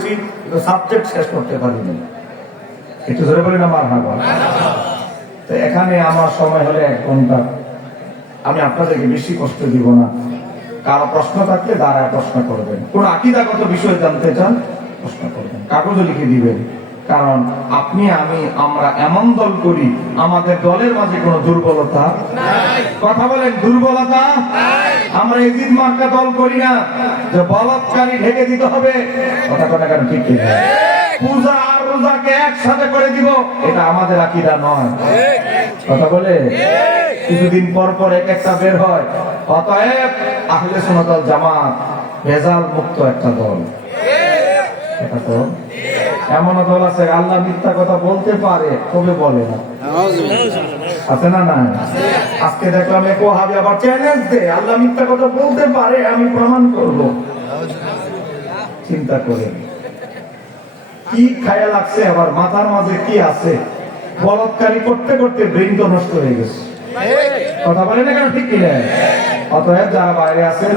করেছি, কিন্তু সাবজেক্ট শেষ করতে পারিনি। একটু ধরে বলি না মারহাবা। তো এখানে আমার সময় হলে 1 ঘন্টা, আমি আপনাদেরকে বেশি কষ্ট দিব না। কারো প্রশ্ন থাকলে দাঁড়ায় প্রশ্ন করবেন, কোন আকীদাগত বিষয় জানতে চান প্রশ্ন করবেন, কাগজে লিখে দিবেন। কারণ আপনি আমি আমরা এমন দল করি, আমাদের দলের মাঝে কোনো দুর্বলতা নাই। কথা বলেন, দুর্বলতা নাই। আমরা এজিদ মার্কা দল করি না যে বলৎকারী ঢেকে দিতে হবে। কথা কথা কেন ঠিক কি? পূজা আর রোজাকে একসাথে করে দিব, এটা আমাদের আকীদা নয়। কথা বলে কিছুদিন পর পর এক একটা বের হয়। অতএব আহলে সুন্নাত ওয়াল জামাত ভেজাল মুক্ত একটা দল। এমন দল আছে আল্লাহ মিথ্যা কথা বলতে পারে তবে বলে না, আছে না? না, আজকে দেখলাম এক ওয়াহাবি আবার চ্যালেঞ্জ দেয়, আল্লাহ মিথ্যা কথা বলতে পারে, আমি প্রমাণ করব। চিন্তা করেন কি খায়া লাগছে, আবার মাথার মাঝে কি আছে। বলৎকারী করতে করতে ব্রেন তো নষ্ট হয়ে গেছে। কথা বলে না কেন ঠিক কিনা? অতএব যারা বাইরে আছেন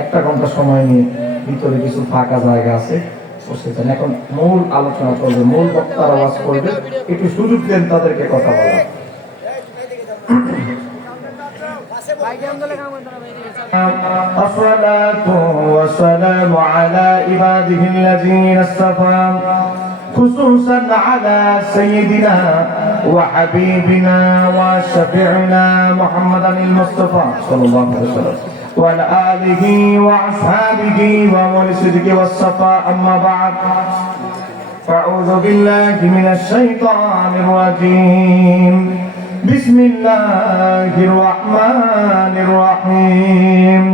1 ঘন্টা সময় নিয়ে, ভিতরে কিছু ফাঁকা জায়গা আছে, বসেছেন। এখন মূল আলোচনা করবে, মূল বক্তার আওয়াজ করবে, একটু সুযোগ দেন তাদেরকে কথা বলার। الصلاة والسلام على عباده الذين اصطفى خصوصا على سيدنا وحبيبنا وشفيعنا محمد المصطفى صلى الله عليه وسلم وعلى آله وأصحابه ومن الصدق والصفاء. أما بعد، فأعوذ بالله من الشيطان الرجيم. بسم الله الرحمن الرحيم.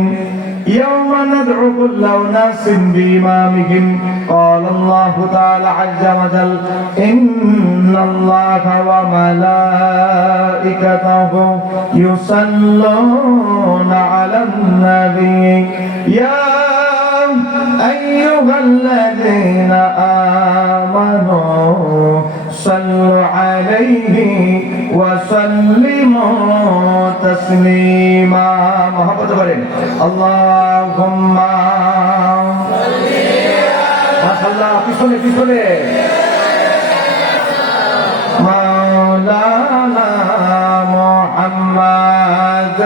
يوم ندعو كل أناس بإمامهم. قال الله تعالى عز وجل: إن الله وملائكته يصلون على النبي يا أيها الذين آمنوا صلوا عليه وسلموا تسليما. محبت করেন اللهم মাশাআল্লাহ। পিছনে পিছনে মাওলানা মুহাম্মদ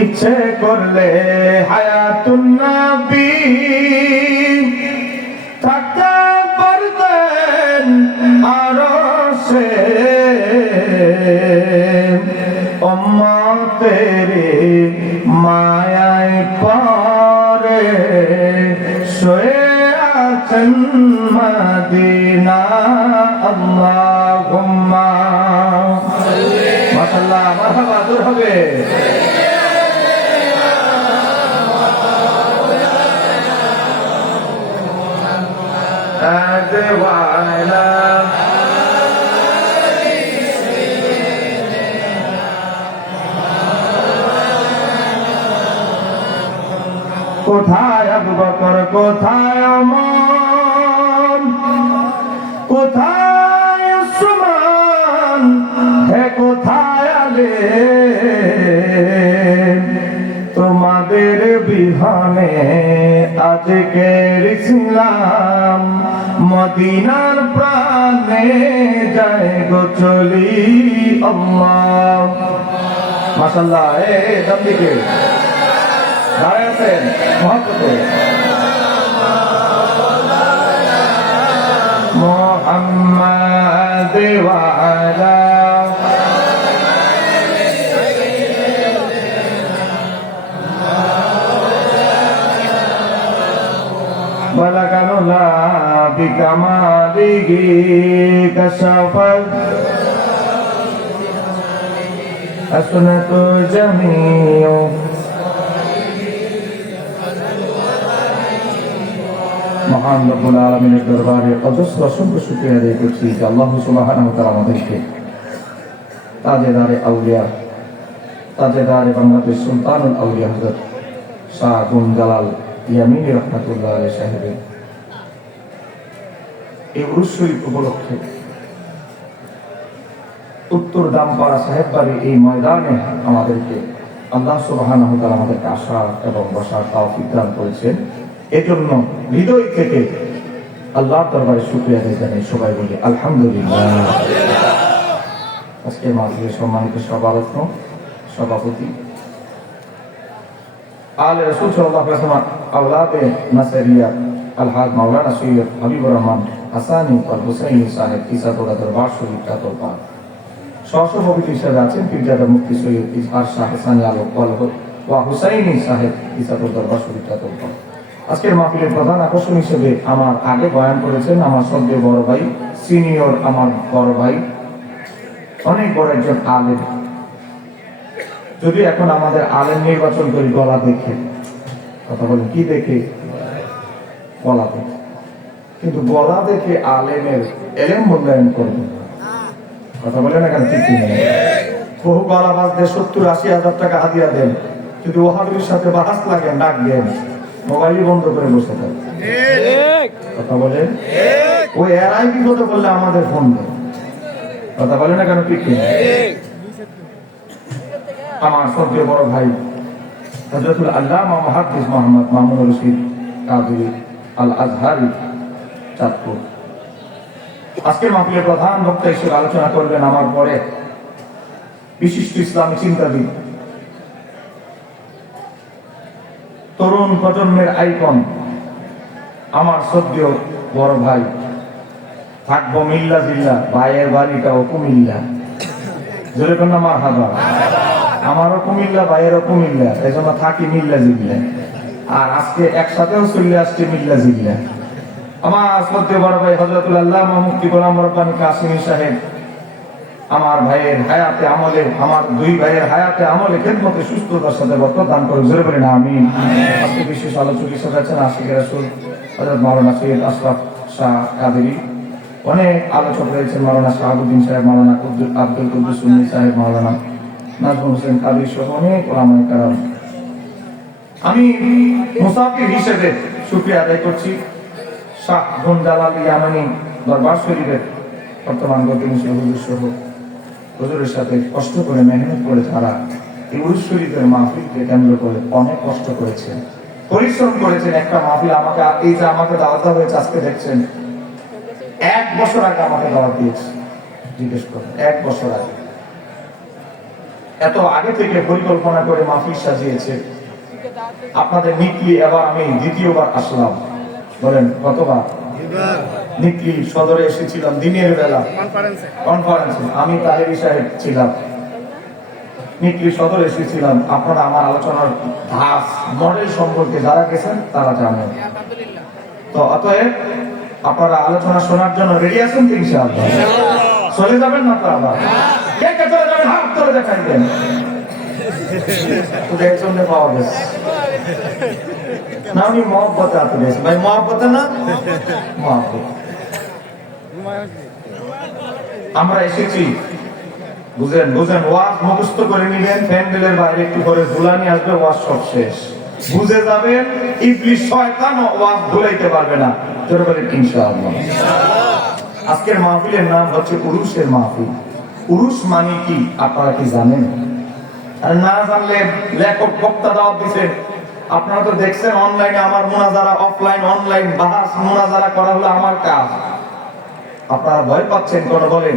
ইচ্ছে করলে হায়াতুন নবী থাকতে পারতেন আরশে, উম্মতের মায়ায় পড়ে শুয়ে আছেন মদিনা। আল্লাহুম্মা মাশাআল্লাহ, মারহাবা, দূর হবে। কোথায় আবু বকর, কোথায় ওমর, কোথায় উসমান, হে কোথায় আলী? তোমাদের বিহানে আজকের ইসলাম মদিনার প্রাণে যায় গো চলি। আল্লাহ মাশাআল্লাহ। ডান দিকে দাঁড়ায় আছেন মহব্বতে মুহাম্মাদ ওয়া আলা বলাকানুল্লাহ বিকামালিহি কাশাফাল আসনাতু জামিউ। মহান রব্বুল আলামিনের দরবারে অজস্র অসংখ্য শুকরিয়া আদায় করছি যে আল্লাহ সুবহানাহু ওয়া তাআলা আমাদেরকে তাজেদারে আউলিয়া, তাজেদারে বাংলাদেশ সুলতানুল আউলিয়া হযরত শাহ গুনজালাল ইয়ামিনী রাহমাতুল্লাহ আলাইহি সাহেবের এই উরুস শরীফ উপলক্ষে উত্তর দামপাড়া সাহেব বাড়ি এই ময়দানে আমাদেরকে আল্লাহ সুবহানাহু ওয়া তাআলা আমাদেরকে আসার এবং বসার তৌফিক দান করেছেন। এজন্য হৃদয় থেকে আল্লাহর দরবারে শুকরিয়া আদায় জানাই। সবাই বলি আলহামদুলিল্লাহ। আজকে মাহফিলের সম্মানিত সভাপতি আলে রাসূল সাল্লাল্লাহু আলাইহি ওয়াসাল্লাম আওলাদে নাসরিয়া আলহাজ মাওলানা সৈয়দ হাবিবুর রহমান হাসানি ওয়াল হুসাইনি সাহেব ইসাতুল্লাহ দরবার শরীফ চাতলপাড় সহসভাপতি হিসেবে আছেন পীরজাদা মুফতি সৈয়দ ইজহার শাহ হাসানি আলম ওয়া হুসাইনি সাহেব ইসাতুল্লাহ দরবার শরীফ চাতলপাড়। আজকের মাহফিলের প্রধান আকর্ষণ হিসেবে আমার আগে বয়ান করেছেন আমার শ্রদ্ধেয় বড় ভাই, সিনিয়র আমার বড় ভাই, অনেক বড় একজন আলেম। যদি এখন আমাদের আলেম নির্বাচন করি গলা দেখে, কথা বলেন কি দেখে? গলা দেখে। কিন্তু গলা দেখে আলেমের এলেম মূল্যায়ন করবে, কথা বলেন না কেন? ঠিক কিনা? বহু গলাবাজদের 70-80 হাজার টাকা হাদিয়া দেন, যদি ওয়াহাবির সাথে বাহাস লাগেন ডাক দেন, মোবাইল বন্ধ করে বসে থাকে, কথা বলেন। ওই এরাই বিপদে বললে আমাদের ফোন দেন, কথা বলে না কেন? ঠিক কিনা? আমার শ্রদ্ধেয় বড় ভাই হযরতুল আল্লামা মুহাদ্দিস মুহাম্মদ মামুনুর রশিদ কাদরি আল আজহারি চাঁদপুর আজকের মাহফিলের প্রধান বক্তা হিসেবে আলোচনা করবেন আমার পরে বিশিষ্ট ইসলামী চিন্তাবিদ, তরুণ প্রজন্মের আইকন, আমার শ্রদ্ধেয় বড় ভাই, থাকবো মিল্লা জিল্লা, ভাইয়ের বাড়িটাও কুমিল্লা, জোরে কন্যা মারহাবা। আমারও কুমিল্লা, ভাইয়েরও কুমিল্লা, এই জন্য থাকি মিল্লা জিল্লা, আর আজকে একসাথেও চলে আসছে মিল্লা জিল্লা। আমার শ্রদ্ধেয় বড় ভাই হযরতুল আল্লামা মুফতি গোলাম রব্বানী কাসিমি সাহেব আমার ভাইয়ের হায়াতে আমলে, আমার দুই ভাইয়ের হায়াতে আমলে খেদমতে সুস্থতার সাথে বরকত দান করে, জোরে বলেন আমিন। আজকে বিশেষ আলোচক হিসেবে আছেন আশিক রাসূল হযরত মাওলানা সৈয়দ আশরাফ শাহ কাদেরী, অনেক আলোচক রয়েছেন মাওলানা শাহাবুদ্দিন সাহেব, মাওলানা আব্দুল কুদ্দুস সুন্নি সাহেব, মাওলানা নাজমুল হোসেন কাদরী সহ অনেক ওলামায়ে কেরাম। আমি মুসাফির হিসেবে শুকরিয়া আদায় করছি শাহ গুনজালাল ইয়ামানি দরবার শরীফের বর্তমান গতিশীল হুজুর সহ হুজুরের সাথে কষ্ট করে মেহনত করে তারা এই উরুস শরীফের মাহফিলকে কেন্দ্র করে অনেক কষ্ট করেছেন, পরিশ্রম করেছেন। একটা মাহফিল আমাকে, এই যে আমাকে দাওয়াত হয়েছে আজকে দেখছেন, 1 বছর আগে আমাকে দাওয়াত দিয়েছে, জিজ্ঞেস করুন 1 বছর আগে। এত আগে থেকে পরিকল্পনা করে মাহফিল সাজিয়েছে আপনাদের নিকলি। এবার আমি দ্বিতীয়বার আসলাম, বলেন কতবার? নিকলি সদরে এসেছিলাম দিনের বেলা কনফারেন্সে, আমি তাহেরি সাহেব ছিলাম, নিকলি সদরে এসেছিলাম। আপনারা আমার আলোচনার ধাপ মডেল সম্পর্কে যারা গেছেন তারা জানেন। তো অতএব আপনারা আলোচনা শোনার জন্য রেডি আছেন তো ইনশাআল্লাহ? চলে যাবেন না তো? আবার কে কে চলে যাবেন হাত ধরে দেখাইবেন, তো দেখছনে পাওয়া গেছে না। আমি মহব্বতে আতে গেছি ভাই, মহব্বতে না মহব্বত। আমরা এসেছি, বুঝেন বুঝেন, ওয়াজ মুখস্থ করে নিবেন, প্যান্ডেলের বাইরে একটু করে ধুলানি আসবে, ওয়াজ সব শেষ, বুঝে যাবেন ইবলিস শয়তান ওয়াজ ভুলাইতে পারবে না, জোরে বলেন ইনশাআল্লাহ। আজকের মাহফিলের নাম হচ্ছে উরুসের মাহফিল। উরুস মানে কি আপনারা কি জানেন? আর না জানলে লেখক বক্তা দাওয়াত দিছে, আপনারা তো দেখছেন অনলাইনে আমার মুনাজারা, অফলাইন অনলাইন বাহাস মুনাজারা করা হলো আমার কাজ। আপনারা ভয় পাচ্ছেন কেন বলেন?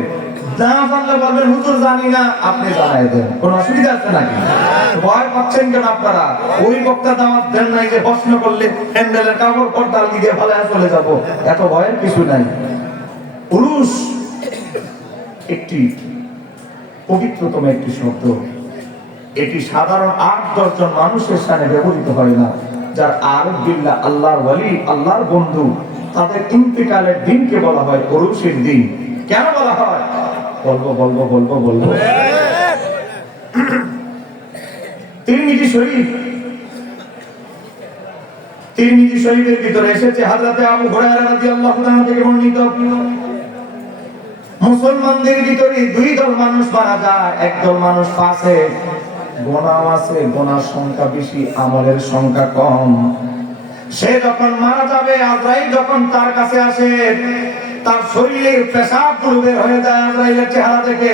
না জানলে বলবেন হুজুর জানি না, আপনি জানাই দেন, কোনো অসুবিধা আছে নাকি? ভয় পাচ্ছেন কেন আপনারা? ওই বক্তা দাওয়াত দেন নাই যে প্রশ্ন করলে প্যান্ডেলের কাপড় পর্দা দিয়ে ফালায় চলে যাব, এত ভয়ের কিছু নাই। উরুস একটি পবিত্রতম একটি শব্দ, এটি সাধারণ 8-10 জন মানুষের সামনে ব্যবহৃত হয় না। যার আরিফ বিল্লাহ, আল্লাহর ওয়ালি, আল্লাহর বন্ধু, তাদের ইন্তেকালের দিনকে বলা হয় উরুসের দিন। কেন বলা হয়? বলবো বলবো বলবো বলবো। তিরমিজি শরীফের ভিতরে এসেছে হযরতে আবু হুরায়রা রাদিয়াল্লাহু তাআলা থেকে বর্ণিত, মুসলমানদের ভিতরে 2 দল মানুষ মারা যায়। একদল মানুষ ফাসিক, গুনাহ আছে, গুনাহর সংখ্যা বেশি, আমলের সংখ্যা কম। সে যখন মারা যাবে, আজরাইল যখন তার কাছে আসে, তার শরীরে পেশাব বের হয়ে যায় আজরাইলের চেহারা থেকে।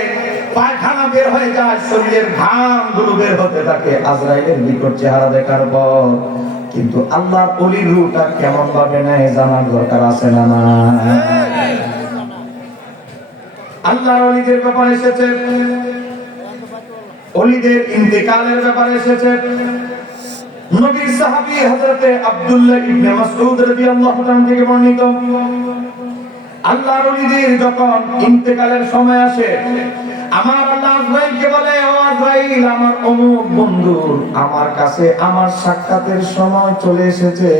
পায়খানা বের হয়ে যায়, শরীরের ঘাম গুলো বের হতে থাকে আজরাইলের বিকট চেহারা দেখার পর। কিন্তু আল্লাহর ওলির রূহটা কেমন ভাবে নেয় জানার দরকার আছে না? না, আল্লাহর ওলিদের ব্যাপারে এসেছে, ওলিদের ইন্তেকালের ব্যাপারে এসেছে। নবীর সাহাবী হযরতে আব্দুল্লাহ ইবনে মাসউদ রাদিয়াল্লাহু তাআলা থেকে বর্ণিত, আল্লাহর ওলিদের যখন ইন্তেকালের সময় আসে, আমার আল্লাহ আজরাইলকে বলে, ও আজরাইল, আমার অমুক বন্ধুর আমার কাছে আমার সাক্ষাতের সময় চলে এসেছে,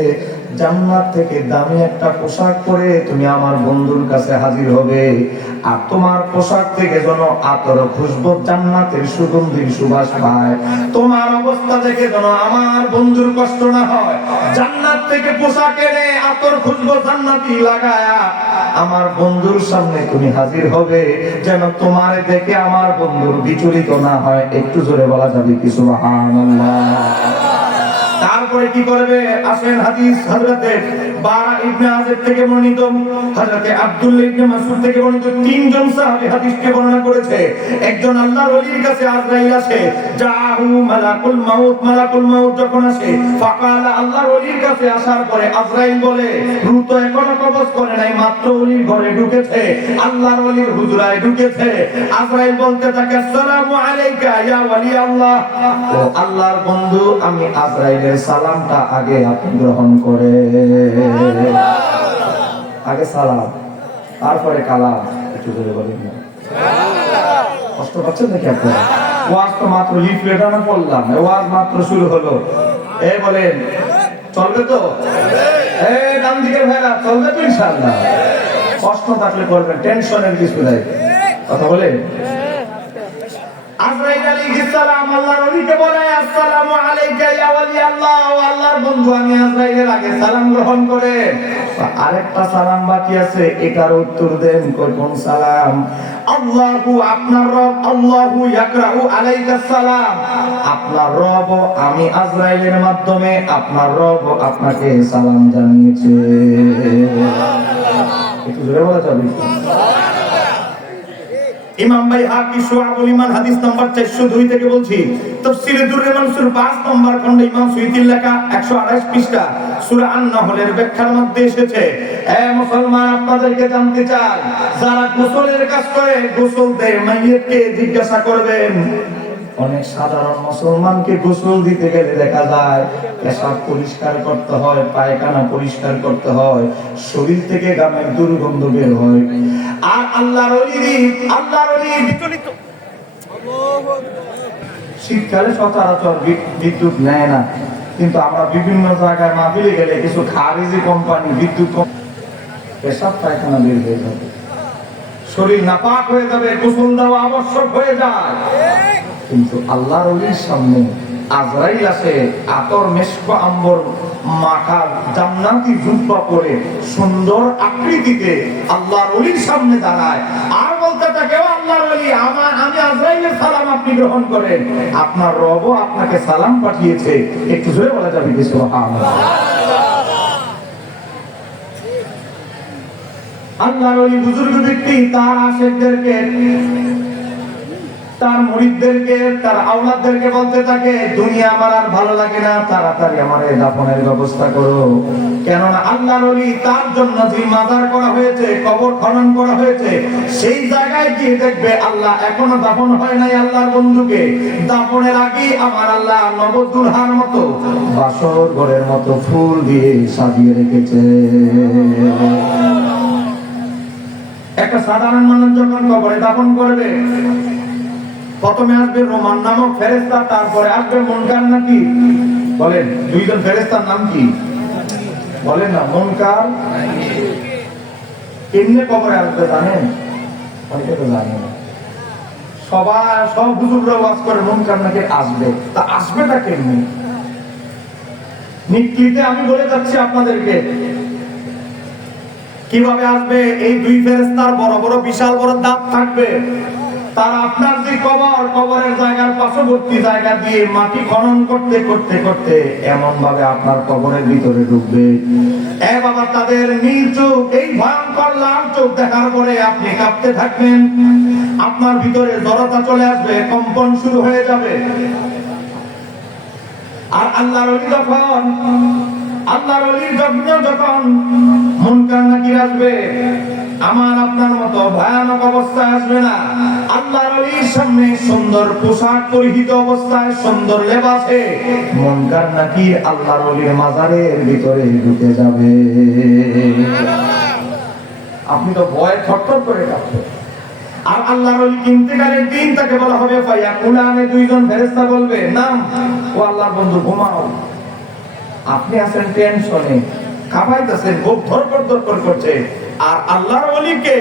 জান্নাত থেকে দামি একটা পোশাক পরে তুমি আমার বন্ধুর কাছে হাজির হবে, আর তোমার পোশাক থেকে যেন আতর খুশবু জান্নাতের সুগন্ধির সুবাস পায়। তোমার অবস্থা দেখে যেন আমার বন্ধুর কষ্ট না হয়, জান্নাত থেকে পোশাক এনে আতর খুশবু জান্নাতি লাগায়া আমার বন্ধুর সামনে তুমি হাজির হবে, যেন তোমার দেখে আমার বন্ধুর বিচলিত না হয়। একটু জোরে বলা যাবে কি সুবহানাল্লাহ? তারপরে কি করবে? আসেন হাদিস হযরতে বারা ইবনে আযিব থেকে বর্ণিত, হযরতে আব্দুল্লাহ ইবনে মাসউদ থেকে বর্ণিত, তিনজন সাহাবী হাদিসকে বর্ণনা করেছে। একজন আল্লাহর ওলির কাছে আজরাইল আসে, জাহু মালাকুল মাউত, মালাকুল মাউত যখন আসে, ফাকালা, আল্লাহর ওলির কাছে আসার পরে আজরাইল বলে, রূহ তো এখনো কবজ করে নাই, মাত্র ওলির ঘরে ঢুকেছে, আল্লাহর ওলির হুজরায় ঢুকেছে। আজরাইল বলতে থাকে, আসসালামু আলাইকা ইয়া ওয়ালি আল্লাহ, ও আল্লাহর বন্ধু, আমি আজরাইল সালামটা আগে আপনি গ্রহণ করে, আগে সালাম তারপরে কালাম। একটু জোরে বলেন না, কষ্ট পাচ্ছেন নাকি আপনারা? ওয়াজ তো মাত্র লিফলেট আনা পড়লাম, ওয়াজ মাত্র শুরু হলো। বলেন চলবে তো? ডান দিকের ভাইরা চলবে তো ইনশাআল্লাহ? কষ্ট থাকলে করবেন, টেনশনের কিছু নাই। কথা বলেন। আজরাইল আলাইহিস সালাম আল্লাহর ওলিকে বলে, আসসালামু আলাইকা ইয়া ওয়ালি আল্লাহ, ও আল্লাহর বন্ধু, আমি আজরাইলের আগে সালাম গ্রহণ করে আরেকটা সালাম বাকি আছে, এটার উত্তর দেন। কোন সালাম? আল্লাহু, আপনার রব, আল্লাহু ইয়াকরাউ আলাইকাস সালাম, আপনার রব আমি আজরাইলের মাধ্যমে আপনার রব আপনাকে সালাম জানিয়েছে। একটু জোরে বলা যাবে? ইমাম বাইহাকি শুআবুল ঈমান হাদিস নাম্বার 402 থেকে বলছি, তাফসীরে দুররে মানসুর 5 নম্বর খণ্ডে ইমাম সুয়ুতীর লেখা 128 পৃষ্ঠা সূরা আন-নাহলের ব্যাখ্যার মধ্যে এসেছে। মুসলমান, আপনাদেরকে জানতে চাই, যারা গোসলের কাজ করে, গোসল দেয় মাইয়িতকে জিজ্ঞাসা করবেন। অনেক সাধারণ মুসলমানকে গোসল দিতে গেলে দেখা যায় পেশাব পরিষ্কার করতে হয়, পায়খানা পরিষ্কার করতে হয়, শরীর থেকে গামের দুর্গন্ধ বের হয়। আর আল্লাহর ওলি বিচলিত, শীতকালে সচরাচর বিদ্যুৎ নেয় না, কিন্তু আমরা বিভিন্ন জায়গায় মাহফিলে গেলে কিছু খারিজি কোম্পানি বিদ্যুৎ, পেশাব পায়খানা বের হয়ে যাবে, শরীর নাপাক হয়ে যাবে, গোসল দেওয়া আবশ্যক হয়ে যায়। কিন্তু আল্লাহর ওলির সামনে আজরাইল আসে, আতর মেশক আম্বর মাখা জান্নাতি জুব্বা পরে সুন্দর আকৃতিতে আল্লাহর ওলির সামনে দাঁড়ায়, আর বলতে থাকে, ও আল্লাহর ওলি, আমি আজরাইলের সালাম আপনি গ্রহণ করেন, আপনার রবও আপনাকে সালাম পাঠিয়েছে। একটু জোরে বলা যাবে কি সুবহানাল্লাহ? আল্লাহর ওলি বুজুর্গ ব্যক্তি তার আশিকদেরকে, তার মুরিদদেরকে, তার আওলাদদেরকে বলতে থাকে, দুনিয়া আমার আর ভালো লাগে না, তাড়াতাড়ি আমার দাফনের ব্যবস্থা করো। কেননা আল্লাহর ওলি তার জন্য যে মাজার করা হয়েছে, কবর খনন করা হয়েছে, সেই জায়গায় গিয়ে দেখবে আল্লাহ এখনো দাফন হয় নাই আল্লাহর বন্ধুকে। দাফনের আগে আমার আল্লাহ নবদুলহার মতো, বাসর ঘরের মতো ফুল দিয়ে সাজিয়ে রেখেছে। একটা সাধারণ মানুষ যখন কবরে দাফন করবে, প্রথমে আসবে রোমান নামক ফেরেশতা, তারপরে আসবে মুনকার। নাকি বলেন? দুইজন ফেরেশতার নাম কি বলেন না? মুনকার। কেমনে কবরে আসবে জানেন? অনেকে তো জানে না। সব হুজুররা ওয়াজ করে মুনকার নাকি আসবে, তা আসবেটা কেমনে? নিশ্চিতে আমি বলে যাচ্ছি আপনাদেরকে কিভাবে আসবে। এই দুই ফেরেশতার বড় বড় বিশাল বড় দাঁত থাকবে, তারা আপনার যে কবরের জায়গার পার্শ্ববর্তী জায়গা দিয়ে মাটি খনন করতে করতে করতে এমন ভাবে আপনার কবরের ভিতরে ঢুকবে, এ বাবা তাদের নীল চোখ, এই ভয়ঙ্কর লাল চোখ দেখার পরে আপনি কাঁপতে থাকবেন, আপনার ভিতরে জড়তা চলে আসবে, কম্পন শুরু হয়ে যাবে। আর আল্লাহর ওলি যখন মুনকার নাকির আসবে, আমার আপনার মতো ভয়ানক অবস্থায় আসবে না। আল্লাহর ওলির সামনে সুন্দর পোশাক পরিহিত অবস্থায়, সুন্দর লেবাসে মুনকার নাকির আল্লাহর ওলির মাজারের ভিতরে ঢুকে যাবে। আপনি তো ভয়ে থরথর করে কাঁপছেন। আর আল্লাহর ওলি ইন্তেকালের দিন তাকে বলা হবে ফায়াকুলানে, দুইজন ফেরেশতা বলবে, নাম ও আল্লাহর বন্ধু ঘুমাও। আপনি আছেন টেনশনে, কাঁপাইতেছেন, বুক ধরপড় করছে। আর আল্লাহর ওলিকে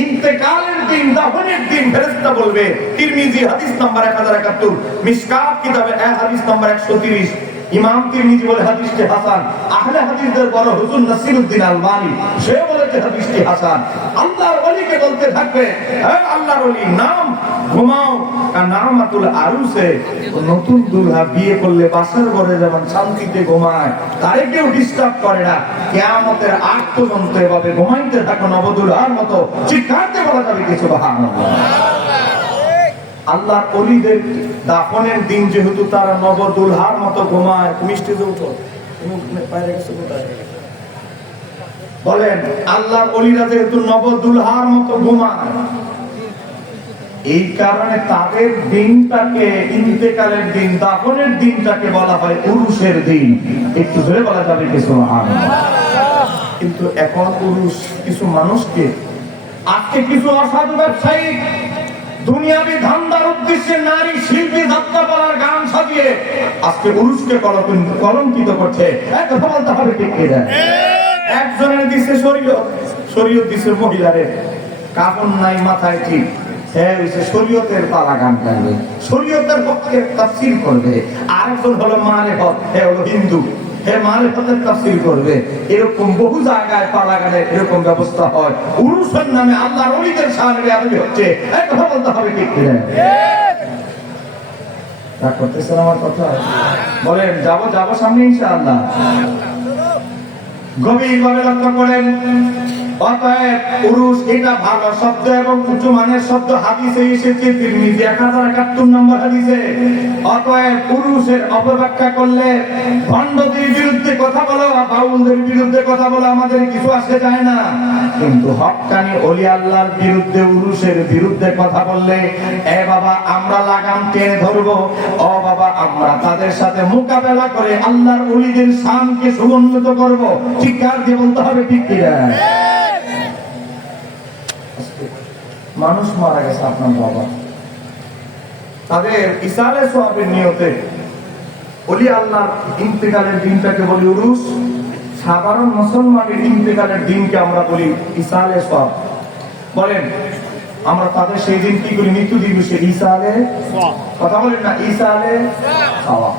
ইন্তেকালের দিন, দাফনের দিন ফেরেশতা বলবে। তিরমিজি হাদিস নাম্বার 1071, মিশকাত কিতাবে হাদিস নাম্বার 130। ইমাম তিরমিজি বলে হাদিসটি হাসান। আহলে হাদিসদের বড় হুজুর নাসিরউদ্দিন আলবানী সে বলেছে হাদিসটি হাসান। আল্লাহর ওলিকে বলতে থাকবে, হে আল্লাহর ওলি নাম, ঘুমাও। আর নামাতুল আরুসে নতুন দুলহা বিয়ে করলে বাসার ঘরে যেমন শান্তিতে ঘুমায়, তারে কেউ ডিস্টার্ব করে না, কিয়ামতের আগ পর্যন্ত এভাবে ঘুমাইতে থাকো নবদুলহার মতো। চিৎকারতে বলা যাবে কি সুবহানাল্লাহ। আল্লাহর ওলিদের দাফনের দিন যেহেতু তারা নবদুলহার মতো ঘুমায়, মিষ্টিতে উঠো, বলেন আল্লাহর ওলিরা যেহেতু নবদুলহার মতো ঘুমায়, এই কারণে তাদের দিনটাকে, ইন্তেকালের দিন, দাফনের দিনটাকে বলা হয় উরুসের দিন। একটু ধরে বলা যাবে কি সুবহানাল্লাহ। কিন্তু এখন উরুস কিছু মানুষকে, আজকে কিছু অসাধু ব্যবসায়ী দুনিয়াবি ধান্দার উদ্দেশ্যে নারী শিল্পী যাত্রা পালার গান সাজিয়ে আজকে উরুসকে কলঙ্কিত করছে। কথা বলতে হবে ঠিক কিনা? একজনের দিছে শরীয়ত দিছে মহিলারে, কাপড় নাই মাথায়, ঠিক শরীয়তের পালা গান গাইবে, শরীয়তের পক্ষে তাফসীর করবে। আরেকজন হলো মারেফত, হে হলো হিন্দু, হে মারেফতের তাফসীর করবে। এরকম বহু জায়গায় পালা গানের এরকম ব্যবস্থা হয়। উরুসের নামে আল্লাহর ওলিদের শানে বেয়াদবি হচ্ছে। এই কথা বলতে হবে ঠিক কিনা? রাগ করতেছেন আমার কথা? বলেন যাব সামনে ইনশাআল্লাহ। গভীরভাবে লক্ষ্য করেন। অতএব উরুস এটা ভালো শব্দ এবং উঁচু মানের শব্দ হাদিসে এসেছে, তিরমিজি 1071 নম্বর হাদিসে। অতএব উরুসের অপব্যাখ্যা করলে, ভণ্ডদের বিরুদ্ধে কথা বলো, বাউলদের বিরুদ্ধে কথা বলো, আমাদের কিছু আসে যায় না। কিন্তু হক্কানি ওলি আল্লাহর বিরুদ্ধে, উরুসের বিরুদ্ধে কথা বললে, এ বাবা আমরা লাগাম টেনে ধরবো। ও বাবা আমরা তাদের সাথে মোকাবেলা করে আল্লাহর ওলিদের শানকে সুগন্ধিত করব। চিৎকার দিয়ে বলতে হবে ঠিক কিনা? মানুষ মারা গেছে আপনার বাবা, তাদের ইসালে সওয়াবের নিয়তে ওলি আল্লাহর ইন্তেকালের দিনটাকে বলি উরুস। সাধারণ মুসলমানের ইন্তেকালের দিনকে আমরা বলি ইসালে সওয়াব। বলেন আমরা তাদের সেই দিন কি করি? মৃত্যু দিবসে ইসালে সওয়াব। কথা বলেন না, ইসালে সওয়াব।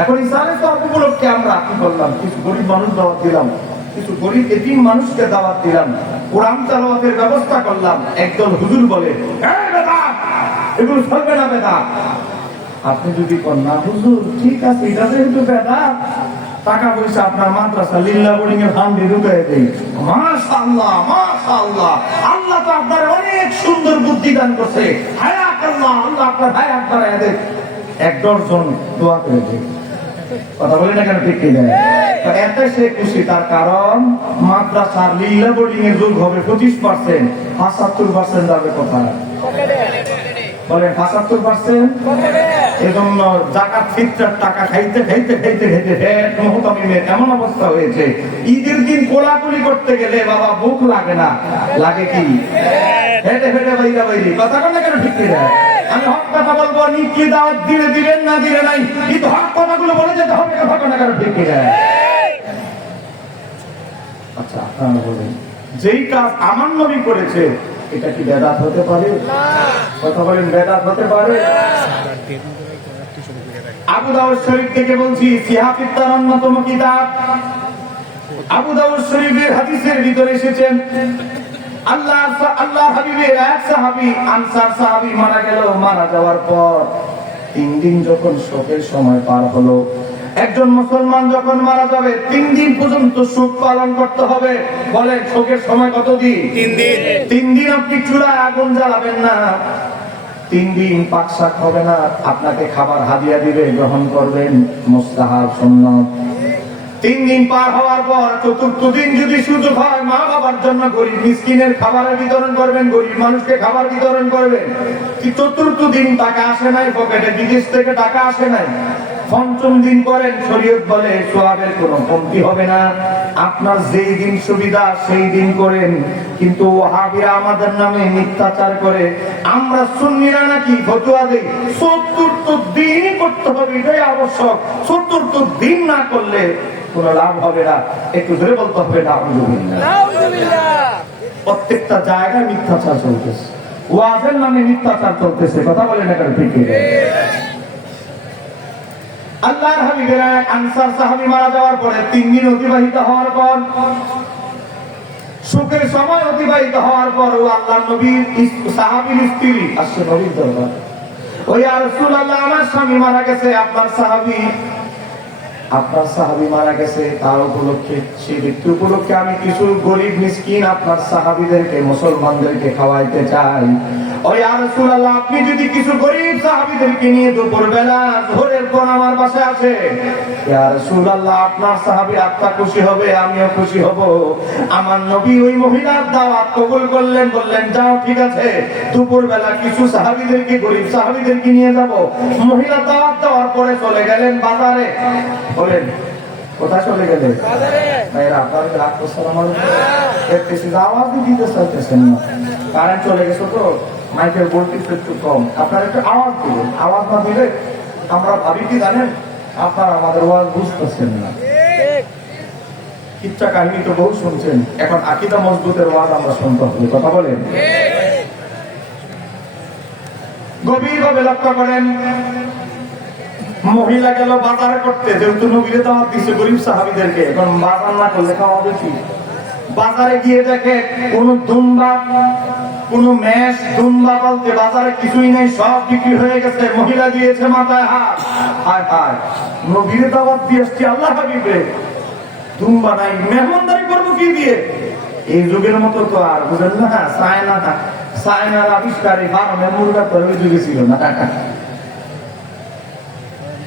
এখন ইসালে সওয়াব উপলক্ষে আমরা কি করলাম? কিছু গরিব মানুষ দাওয়াত দিলাম, কিছু গরিব এতিম মানুষকে দাওয়াত দিলাম, কোরআন তেলাওয়াতের ব্যবস্থা করলাম। একদল হুজুর বলে, এই বেদাত, এগুলো চলবে না বেদাত। আপনি যদি কোন না হুজুর ঠিক আছে, এটা যেহেতু বেদাত, টাকা পয়সা আপনার মাদ্রাসা লিল্লাহ বোর্ডিং এর ফান্ডে ঢুকিয়ে দেই। মাশাআল্লাহ মাশাআল্লাহ, আল্লাহ তো আপনার অনেক সুন্দর বুদ্ধি দান করছে, হায়াতুল্লাহ, আল্লাহ আপনার হায়াত বাড়ায় দেয়। এক দশজন দোয়া করে দেয়। কথা বলি না কেন ঠিক কিনা? এত সে খুশি, তার কারণ মাদ্রাসার লিল্লাহ বোর্ডিং এর যোগ হবে 25%, 75% যাবে কোথায়? বলেন 75%। এজন্য যাকাত ফিতরার টাকা খাইতে খাইতে খাইতে খাইতে মুহতামিমের এমন অবস্থা হয়েছে, ঈদের দিন কোলাকুলি করতে গেলে বাবা ভুখ লাগে না, লাগে কি? হেঁটে হেঁটে বাইরা বাইরে। কথা বলে কেন ঠিক কিনা? আমি হক কথা বলবো, নিকি দাওয়াত দিলে দিবেন, না দিলে নাই, কিন্তু হক কথাগুলো বলে যেতে হবে। কথা না কেন ঠিক কিনা? আচ্ছা আপনারা বলেন, যেই কাজ আমার নবী করেছে এটা কি বেদাত হতে পারে? কথা বলেন, বেদাত হতে পারে? আবু দাউদ শরীফ থেকে বলছি, সিহাফিত তার অন্যতম কিতাব আবু দাউদ শরীফের হাদিসের ভিতরে এসেছেন, আল্লাহ হাবিবের এক সাহাবী আনসার সাহাবী মারা গেল। মারা যাওয়ার পর 3 দিন যখন শোকের সময় পার হলো, একজন মুসলমান যখন মারা যাবে 3 দিন পর্যন্ত শোক পালন করতে হবে। বলে শোকের সময় কত দিন? 3 দিন। 3 দিন আপনি চুলায় আগুন জ্বালাবেন না, 3 দিন পাক শাক হবে না, আপনাকে খাবার হাদিয়া দিবে, গ্রহণ করবেন, মুস্তাহাব সুন্নাত। 3 দিন পার হওয়ার পর 4র্থ দিন যদি সুযোগ হয় মা বাবার জন্য গরিব মিসকিনের খাবারের বিতরণ করবেন, গরিব মানুষকে খাবার বিতরণ করবেন। 4র্থ দিন টাকা আসে নাই পকেটে, বিদেশ থেকে টাকা আসে নাই, 5ম দিন করেন, শরীয়ত বলে সওয়াবের কোনো কমতি হবে না, আপনার যেই দিন সুবিধা সেই দিন করেন। কিন্তু ওয়াহাবিরা আমাদের নামে মিথ্যাচার করে, আমরা সুন্নিরা নাকি ফতোয়া দেই 74 দিন করতে হবে, এটাই আবশ্যক, 74 দিন না করলে কোনো লাভ হবে না। একটু ধরে বলতে হবে নাউযুবিল্লাহ। প্রত্যেকটা জায়গায় মিথ্যাচার চলতেছে, ওয়াজের নামে মিথ্যাচার চলতেছে, কথা বলেন না ঠিক? আল্লাহর হাবিবের এক আনসার সাহাবী মারা যাওয়ার পরে 3 দিন অতিবাহিত হওয়ার পর, শোকের সময় অতিবাহিত হওয়ার পর আল্লাহর নবীর সাহাবীর স্ত্রী আসছে নবীর দরবারে, ওই ইয়া রাসূলুল্লাহ আমার স্বামী মারা গেছে, আপনার সাহাবী মারা গেছে, তার উপলক্ষে সেই ব্যক্তি উপলক্ষে আমি কিছু গরিব মিসকিন আপনার সাহাবীদেরকে মুসলমানদেরকে খাওয়াইতে চাই। ও ইয়া রাসূলুল্লাহ আপনি যদি কিছু গরিব সাহাবীদেরকে নিয়ে দুপুরবেলা জোহরের পর আমার বাসায় আসে, ইয়া রাসূলুল্লাহ আপনার সাহাবী আত্মা খুশি হবে, আমিও খুশি হব। আমার নবী ওই মহিলার দাওয়াত কবুল করলেন, বললেন যাও ঠিক আছে, দুপুরবেলা কিছু সাহাবীদেরকে গরিব সাহাবীদেরকে নিয়ে যাব। মহিলা দাওয়াত দেওয়ার পরে চলে গেলেন বাজারে। বলেন কোথায় চলে গেলেন? বাজারে। ভাইরা আপনারা রাত করছেন আমার দেখতেছি আওয়াজ দিতে চাইতেছেন না, কারেন্ট চলে গেছে তো মাইকের ভোল্টেজ একটু কম, আপনারা একটু আওয়াজ দিবেন। আওয়াজ না দিলে আমরা ভাবি কি জানেন, আপনারা আমাদের ওয়াজ বুঝতেছেন না। কিচ্ছা কাহিনী তো বহু শুনছেন, এখন আকীদা মজবুতের ওয়াজ আমরা শুনতে হবে, কথা বলেন। গভীরভাবে লক্ষ্য করেন, মহিলা গেল বাজার করতে, যেহেতু নবীর দাওয়াত দিছে গরিব সাহাবীদেরকে, এখন বাজার না করলে খাওয়া বেশি। বাজারে গিয়ে দেখে কোন দুম্বা, কোন মেষ, দুম্বা বলতে বাজারে কিছুই নেই, সব বিক্রি হয়ে গেছে। মহিলা দিয়েছে মাথায় হাত, হায় হায় নবীর দাওয়াত দিয়ে আসছি আল্লাহ হাবিবে, দুম্বা নাই, মেহমানদারি করবো কি দিয়ে? এই যুগের মতো তো আর বুঝেন না, চায়নার আবিষ্কারী ফার্মে মুরগা তৈরি যুগে ছিল না।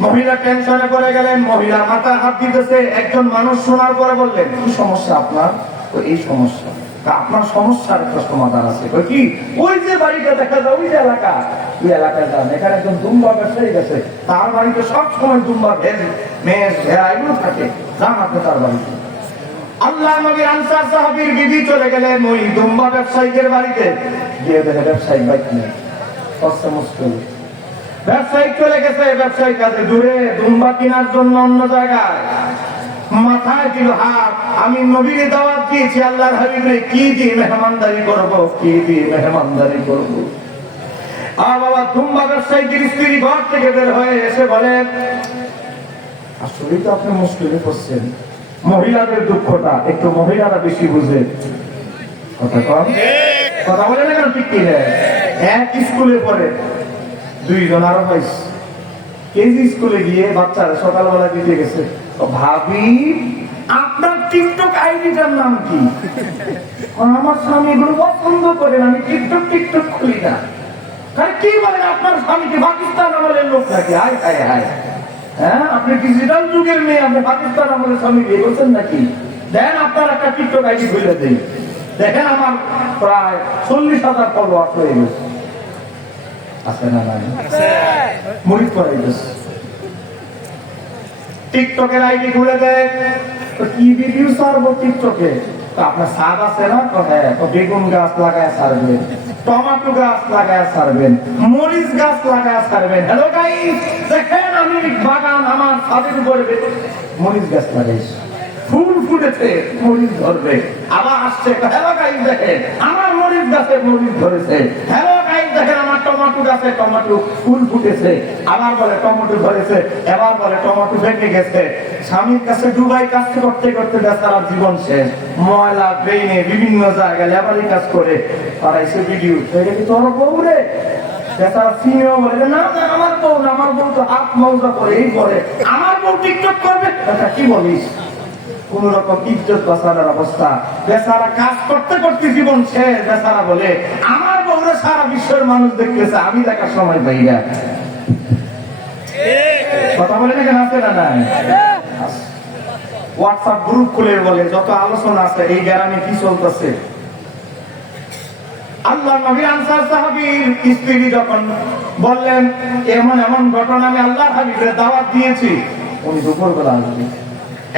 মহিলা টেনশনে পড়ে গেলেন, মহিলা মাথায় হাত দিতেছে। একজন মানুষ শোনার পরে বললেন কি সমস্যা আপনার? তো এই সমস্যা, আপনার সমস্যার একটা সমাধান আছে। কি? ওই যে বাড়িটা দেখা যায়, ওই যে এলাকা, ওই এলাকায় যান, এখানে একজন দুম্বা ব্যবসায়ী গেছে, তার বাড়িতে সবসময় দুম্বা, মেষ, ভেড়া এগুলো থাকে, যান আপনি তার বাড়িতে। আল্লাহ নবী আনসার সাহাবীর বিবি চলে গেলেন ওই দুম্বা ব্যবসায়ীদের বাড়িতে, গিয়ে দেখে ব্যবসায়ী বাইক নেই, কষ্ট মুশকিল। ব্যবসায়ী চলে গেছে ব্যবসায়ী কাজে, দূরে দুম্বা কেনার জন্য অন্য জায়গায়। মাথায় দিল হাত, আমি নবীর দাওয়াত দিয়েছি আল্লাহর হাবিবে, কি দিয়ে মেহমানদারি করব, কি দিয়ে মেহমানদারি করব। বাবা দুম্বা ব্যবসায়ীর স্ত্রী ঘর থেকে বের হয়ে এসে বলে আসলে তো আপনি মুশকিলে পড়ছেন। মহিলাদের দুঃখটা একটু মহিলারা বেশি বুঝে, কথা কম, কথা বলে না কেন? ঠিক কি? এক স্কুলে পড়ে 2 জন আরো পাইছে, কেজি স্কুলে গিয়ে বাচ্চারা সকালবেলা দিতে গেছে, ভাবি আপনার টিকটক আইডিটার নাম কি? আমার স্বামী এগুলো পছন্দ করেন, আমি টিকটক খুলি না। কি বলেন, আপনার স্বামী কি পাকিস্তান আমলের লোক নাকি? হায় হায় হায়, হ্যাঁ আপনি ডিজিটাল যুগের মেয়ে, আপনি পাকিস্তান আমলের স্বামী বিয়ে করছেন নাকি? দেন আপনার একটা টিকটক আইডি খুলে দেই, দেখেন আমার প্রায় 40,000 ফলোয়ার হয়ে গেছে। আছে না? নাই, মুরিদ করাই গেছে। টিকটকের আইডি খুলে দেয়, তো কি ভিডিও ছাড়বো টিকটকে? তো আপনার ছাদ আছে না? তো হ্যাঁ, তো বেগুন গাছ লাগায় ছাড়বেন, টমেটো গাছ লাগায় ছাড়বেন, মরিচ গাছ লাগায় ছাড়বেন। হ্যালো গাইস, দেখেন আমি বাগান, আমার ছাদের উপরে মরিচ গাছ লাগাইছি, ফুল ফুটেছে, মরিচ ধরবে। আবার আসছে, হ্যালো গাইস দেখেন আমার মরিচ গাছে মরিচ ধরেছে। হ্যালো গাইস দেখেন আমার টমেটো গাছে টমেটো ফুল ফুটেছে, আবার বলে টমেটো ধরেছে, এবার বলে টমেটো ভেঙে গেছে। স্বামীর কাছে ডুবাই কাজ করতে করতে বেচারার জীবন শেষ। ময়লা ব্রেইনে বিভিন্ন জায়গায় লেবারি কাজ করে পাঠাইছে ভিডিও, তোর বউ রে। বেচারা সিনেও বলে না না আমার বউ না, আমার বউ তো হাত মৌজা করে এই করে, আমার বউ টিকটক করবে। কি বলিস? কোন রকম ইজ্জত বাঁচানোর অবস্থা। বেচারা কাজ করতে করতে জীবন শেষ। বেচারা বলে আমার বউরে সারা বিশ্বের মানুষ দেখতেছে, আমি দেখার সময় পাই না। কথা বলে না কেন? আছে না নাই? হোয়াটসঅ্যাপ গ্রুপ খুলে বলে যত আলোচনা আছে এই গ্রামে কি চলতেছে। আল্লাহ নবী আনসার সাহাবীর স্ত্রী যখন বললেন এমন এমন ঘটনা, আমি আল্লাহ হাবিবের দাওয়াত দিয়েছি, উনি দুপুরবেলা আসবে,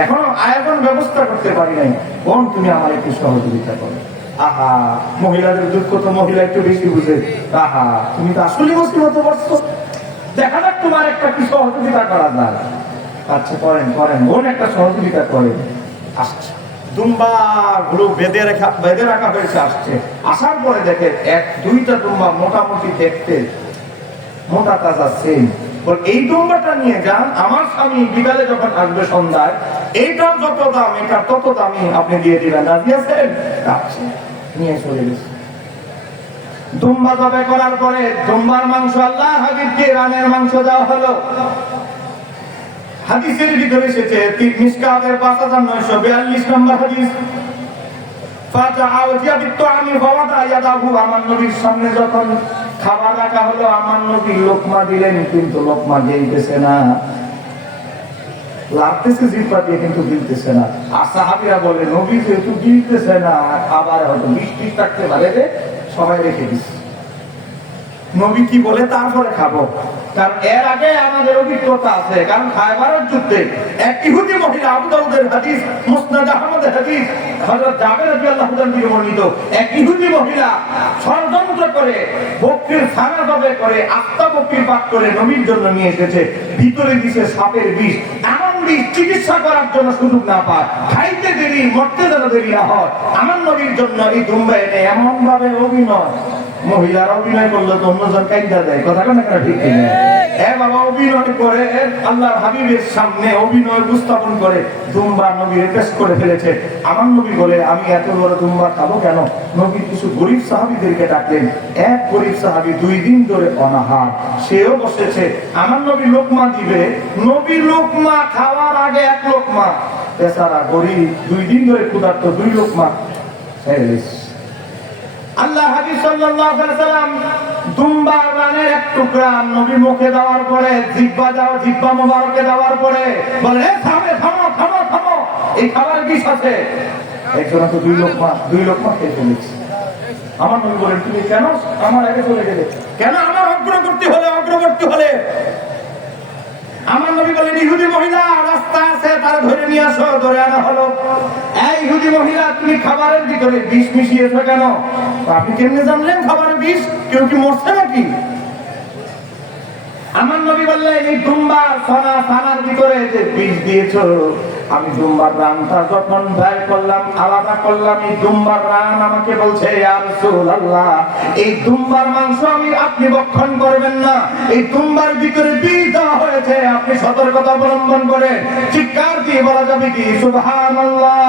এখনো আয়োজন ব্যবস্থা করতে পারি নাই, বোন তুমি আমার একটু সহযোগিতা করো। আহা, মহিলাদের দুঃখ তো মহিলা একটু বেশি বুঝে। আহা, তুমি তো আসলে মুসিবত পড়ছো, দেখা যাক তোমার একটা কি সহযোগিতা করা যায়। আচ্ছা করেন করেন, বোন একটা সহযোগিতা করেন। আসছে দুম্বা গুলো বেঁধে রাখা হয়েছে। আসছে, আসার পরে দেখে এক দুইটা দুম্বা মোটামুটি দেখতে মোটা তাজা সেম। এই দুম্বাটা নিয়ে যান, আমার স্বামী বিকালে যখন আসবে সন্ধ্যায়, এইটার যত দাম এটা তত দামি আপনি দিয়ে দিবেন, রাজি আছেন? নিয়ে চলে গেছে। দুম্বা জবাই করার পরে দুম্বার মাংস আল্লাহ হাবিবকে রানের মাংস দেওয়া হলো। হাদিসের ভিতরে এসেছে মিশকাতের 5942 নম্বর হাদিস, আমার নবীর সামনে যখন খাবার রাখা হলো, আমার নবী লোকমা দিলেন, কিন্তু লোকমা গিলতেছে না, লাগতেছে জিহ্বা দিয়ে কিন্তু গিলতেছে না। আর সাহাবীরা বলে নবী যেহেতু গিলতেছে না, খাবার হয়তো বৃষ্টি থাকতে পারে, সবাই রেখে দিচ্ছে। নবী কি বলে তারপরে খাবো, কারণ এর আগে আমাদের অভিজ্ঞতা আছে। কারণ খায়বারের যুদ্ধে এক ইহুদি মহিলা, আবু দাউদের হাদিস, মুসনাদ আহমদের হাদিস, হযরত জাবের রাদিয়াল্লাহু তাআলা থেকে বর্ণিত, এক ইহুদি মহিলা ষড়যন্ত্র করে বকরির ছানা জবাই করে, আত্মা বকরির পাক করে নবীর জন্য নিয়ে এসেছে। ভিতরে দিছে সাপের বিষ, এমন বিষ চিকিৎসা করার জন্য সুযোগ না পায়, খাইতে দেরি, মরতে যেন দেরি না হয়। আমার নবীর জন্য এই দুম্বা এনে এমন ভাবে অভিনয়, মহিলারা অভিনয় করলে তো অন্যজন কাইদা দেয়, কথা কেন ঠিক কিনা? বাবা অভিনয় করে আল্লাহর হাবিবের সামনে অভিনয় উপস্থাপন করে দুম্বা নবীর পেশ করে ফেলেছে। আমার নবী বলে আমি এত বড় দুম্বা খাবো কেন? নবী কিছু গরিব সাহাবীদেরকে ডাকলেন। এক গরিব সাহাবী 2 দিন ধরে অনাহার, সেও বসেছে। আমার নবী লোকমা দিবে, নবী লোকমা খাওয়ার আগে এক লোকমা, বেচারা গরিব 2 দিন ধরে ক্ষুধার্ত, 2 লোকমা আল্লাহ হাবিব সাল্লাল্লাহু আলাইহি ওয়াসাল্লাম দুম্বা রানের এক টুকরা নবী মুখে দেওয়ার পরে, জিহ্বা মোবারকে দেওয়ার পরে বলে থামো, এই খাবার বিষ আছে। একজন তো 2 লোকমা খেয়ে ফেলেছে। আমার নবী বলেন তুমি কেন আমার আগে চলে গেলে? কেন আমার অগ্রবর্তী হলে? আমার নবী বলেন ইহুদি মহিলা রাস্তা আছে, তার ধরে নিয়ে আসো। ধরে আনা হলো। এই ইহুদি মহিলা তুমি খাবারের ভিতরে বিষ মিশিয়েছো কেন? আপনি কেমনে জানলেন খাবারের বিষ? কেউ কি মরছে নাকি? আমার নবী বললেন এই দুম্বার ছানার ভিতরে যে বিষ দিয়েছো, আমি দুম্বার রানটা যখন বের করলাম, আলাদা করলাম, এই দুম্বার রান আমাকে বলছে ইয়া রাসূলুল্লাহ, এই দুম্বার মাংস আপনি ভক্ষণ করবেন না, এই দুম্বার ভিতরে বিষ দেওয়া হয়েছে, আপনি সতর্কতা অবলম্বন করে চিৎকার দিয়ে বলা যাবে কি সুবহানাল্লাহ।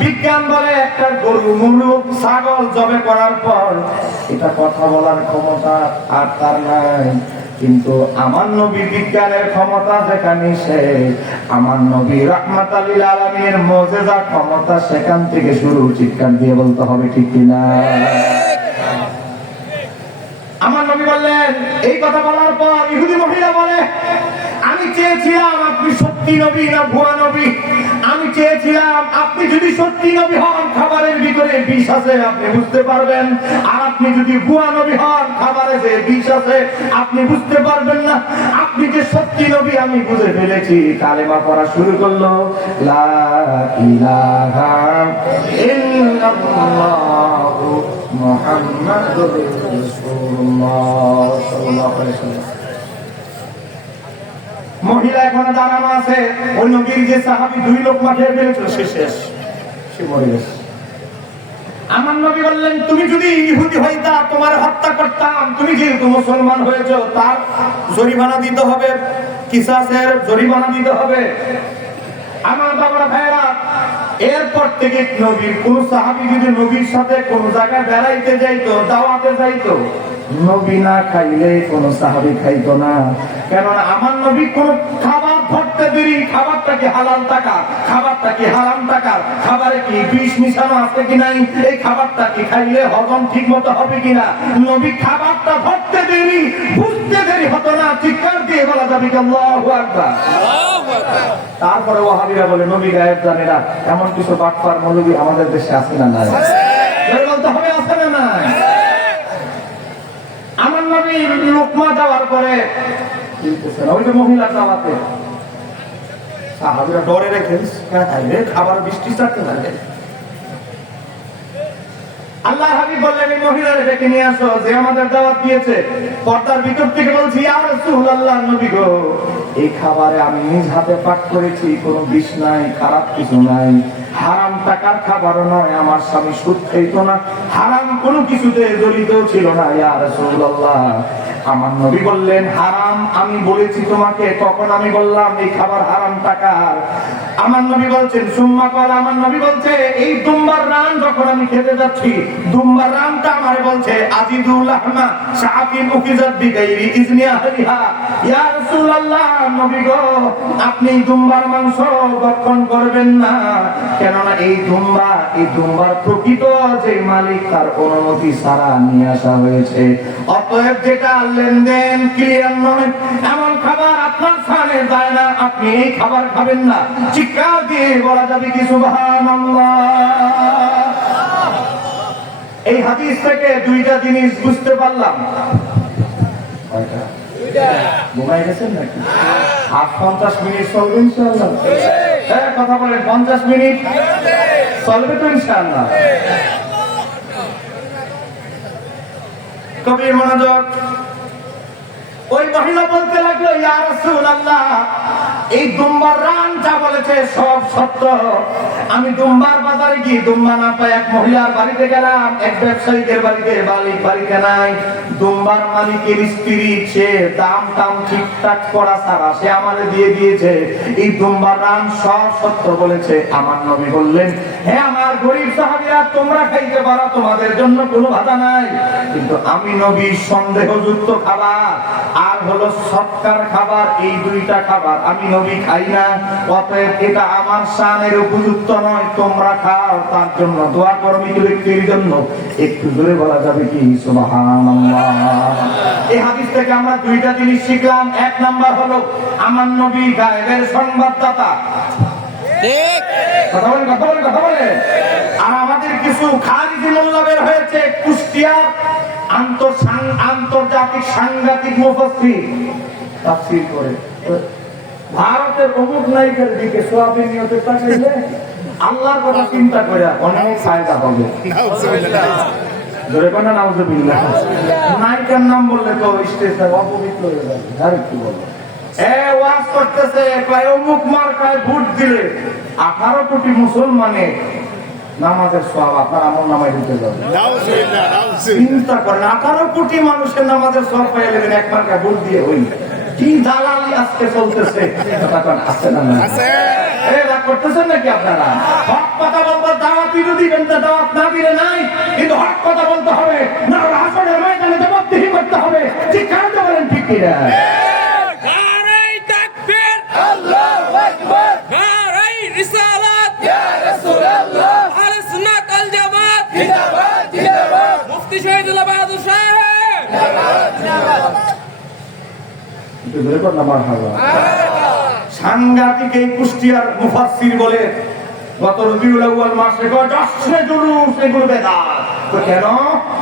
বিজ্ঞান বলে একটা গরু, মুরগ, ছাগল জবে করার পর এটা কথা বলার ক্ষমতা আর তার নাই, কিন্তু আমার নবী বিজ্ঞানের ক্ষমতা যেখানে শেষ, আমার নবী রাহমাতাল লিল আলামিনের মুজিজা ক্ষমতা সেখান থেকে শুরু। চিৎকার দিয়ে বলতে হবে ঠিক কিনা? আমার নবী বললেন, এই কথা বলার পর ইহুদি মহিলা বলে আমি চেয়েছিলাম আপনি সত্যি নবী না ভুয়া নবী, আমি চেয়েছিলাম আপনি যদি সত্যি নবী হন খাবারের ভিতরে বিষ আছে আপনি বুঝতে পারবেন, আর আপনি যদি ভুয়া নবী হন খাবারে যে বিষ আছে আপনি বুঝতে পারবেন না। আপনি যে সত্যি নবী আমি বুঝে ফেলেছি। কালেমা পড়া শুরু করলো, লা ইলাহা ইল্লাল্লাহু মুহাম্মাদুর রাসূলুল্লাহ সাল্লাল্লাহু আলাইহি ওয়াসাল্লাম। মহিলা এখনো দাঁড়ানো আছে। ওই নবীর যে সাহাবী 2 লোকমা খেয়ে ফেলেছিল সে শেষ, সে মরে গেছে। আমার নবী বললেন, তুমি যদি ইহুদি হইতা তোমার হত্যা করতাম, তুমি যেহেতু মুসলমান হয়েছো তার জরিমানা দিতে হবে, কিসাসের জরিমানা দিতে হবে। আমার বাবার ভাইরা, এরপর থেকে নবীর কোন সাহাবী যদি নবীর সাথে কোন জায়গায় বেড়াইতে যাইতো, দাওয়াতে যাইতো, নবী না খাইলে কোন সাহাবী খাইতো না। কেননা আমার নবী কোন খাবার ধরতে দেরি, খাবারটা কি হালাল টাকা, খাবারটা কি হারাম টাকা, খাবারে কি বিষ মিশানো আছে কি নাই, এই খাবারটা কি খাইলে হজম ঠিক মতো হবে কিনা, নবী খাবারটা ধরতে দেরি, বুঝতে দেরি হতো না। চিৎকার দিয়ে বলা যাবে কি আল্লাহু আকবার। তারপরে ওয়াহাবিরা বলে নবী গায়েব জানে না। এমন কিছু বাটপার মৌলবী আমাদের দেশে আছে না নাই? বলতে হবে আছে না নাই? আমার নবী লোকমা যাওয়ার পরে ওই যে মহিলা যাওয়াতে সাহাবীরা ডরে রেখে খাইলে খাবার বৃষ্টি চাটতে থাকে। আল্লাহ হাবিব বললেন, এই মহিলারে ডেকে নিয়ে আসো যে আমাদের দাওয়াত দিয়েছে। পর্দার ভিতর থেকে বলছি, ইয়া রাসূলুল্লাহ, নবী গো, এই খাবারে আমি নিজ হাতে পাক করেছি, কোনো বিষ নাই, খারাপ কিছু নাই, হারাম টাকার খাবারও নয়, আমার স্বামী সুদ খাইতো না, হারাম কোনো কিছুতে জড়িত ছিল না। ইয়া রাসূলুল্লাহ, আমার নবী বললেন, হারাম আমি বলেছি তোমাকে, তখন আমি বললাম এই খাবার হারাম টাকার। আমার নবী বলছেন সুম্মা কল, আমার নবী বলছে এই দুম্বার রান যখন আমি খেতে যাচ্ছি, দুম্বার রানটা আমারে বলছে আজিদুল আহমা শাকিন উকিজাত বিগাইরি ইজনি আহলিহা। ইয়া রাসূলুল্লাহ, নবী গো, আপনি দুম্বার মাংস ভক্ষণ করবেন না, কেননা এই দুম্বার প্রকৃত যে মালিক তার অনুমতি ছাড়া নিয়ে আসা হয়েছে। অতএব যেটা লেনদেন ক্লিয়ার নয়, এমন খাবার আপনার সামনে যায় না, আপনি এই খাবার খাবেন না। চিৎকার দিয়ে বলা যাবে কি সুবহানাল্লাহ। এই হাদিস থেকে দুইটা জিনিস বুঝতে পারলাম। ঘুমাই গেছেন নাকি? 50 মিনিট চলবে ইনশাআল্লাহ? হ্যাঁ, কথা বলেন, 50 মিনিট চলবে তো ইনশাআল্লাহ? কবির মনোযোগ। ওই মহিলা বলতে লাগলো, ইয়া রাসূলুল্লাহ, এই দুম্বার রান যা বলেছে সব সত্য। আমি দুম্বার বাজারে গিয়ে দুম্বা না পাই, এক মহিলার বাড়িতে গেলাম, এক ব্যবসায়ীদের বাড়িতে, মালিক বাড়িতে নাই। দুম্বার মালিকের স্ত্রী, সে দাম টাম ঠিকঠাক করা ছাড়া সে আমাদের দিয়ে দিয়েছে। এই দুম্বার রান সব সত্য বলেছে। আমার নবী বললেন, হে আমার গরীব সাহাবীরা, তোমরা খাইতে পারো, তোমাদের জন্য কোনো বাধা নাই, কিন্তু আমি নবী সন্দেহযুক্ত খাবার আর হলো সৎকার খাবার, এই দুইটা খাবার আমি নবী খাই না। অতএব এটা আমার শানের উপযুক্ত নয়, তোমরা খাও, তার জন্য দোয়া করো মৃত ব্যক্তির জন্য। একটু জোরে বলা যাবে কি সুবহানাল্লাহ। এই হাদিস থেকে আমরা দুইটা জিনিস শিখলাম। এক নাম্বার হলো আমার নবী গায়েবের সংবাদদাতা। ঠিক কথা বলেন, কথা বলেন, কথা বলেন। আর আমাদের কিছু খারিজি মোল্লা বের হয়েছে কুষ্টিয়ার আন্তর্জাতিক সাংঘাতিক মুফাসসির তাফসীর করে। ভারতের অমুক নায়িকার দিকে সোয়াবিন নিয়তে তাকাইলে আল্লাহর কথা চিন্তা করে অনেক ফায়দা হবে। নায়িকার নাম বললে তো স্টেজটা অপবিত্র হয়ে যাবে। আর কি বলবো, ওয়াজ করতেছে, অমুক মার্কায় ভোট দিলে 18 কোটি মুসলমানের নামাজের সওয়াব আপনার আমল নামায় ঢুকে যাবে। চিন্তা করেন, 18 কোটি মানুষের নামাজের সওয়াব পেয়ে গেলেন এক মার্কায় ভোট দিয়ে। হই কি দালালি আজকে চলতেছে, আছে না? রাগ করতেছেন নাকি আপনারা? হক কথা বলবো, দাওয়াত দিবেন, দাওয়াত না দিলে নাই, কিন্তু হক কথা বলতে হবে না, হাসরের ময়দানে জবাবদিহি করতে হবে। ঠিক কারণে বলেন, ঠিক কিনা? সাংঘাতিক এই কুষ্টিয়ার মুফাসসির বলে গত রবিউল আউয়াল মাসে জশ্নে জুলুস এগুলো বেদাত। তো কেন?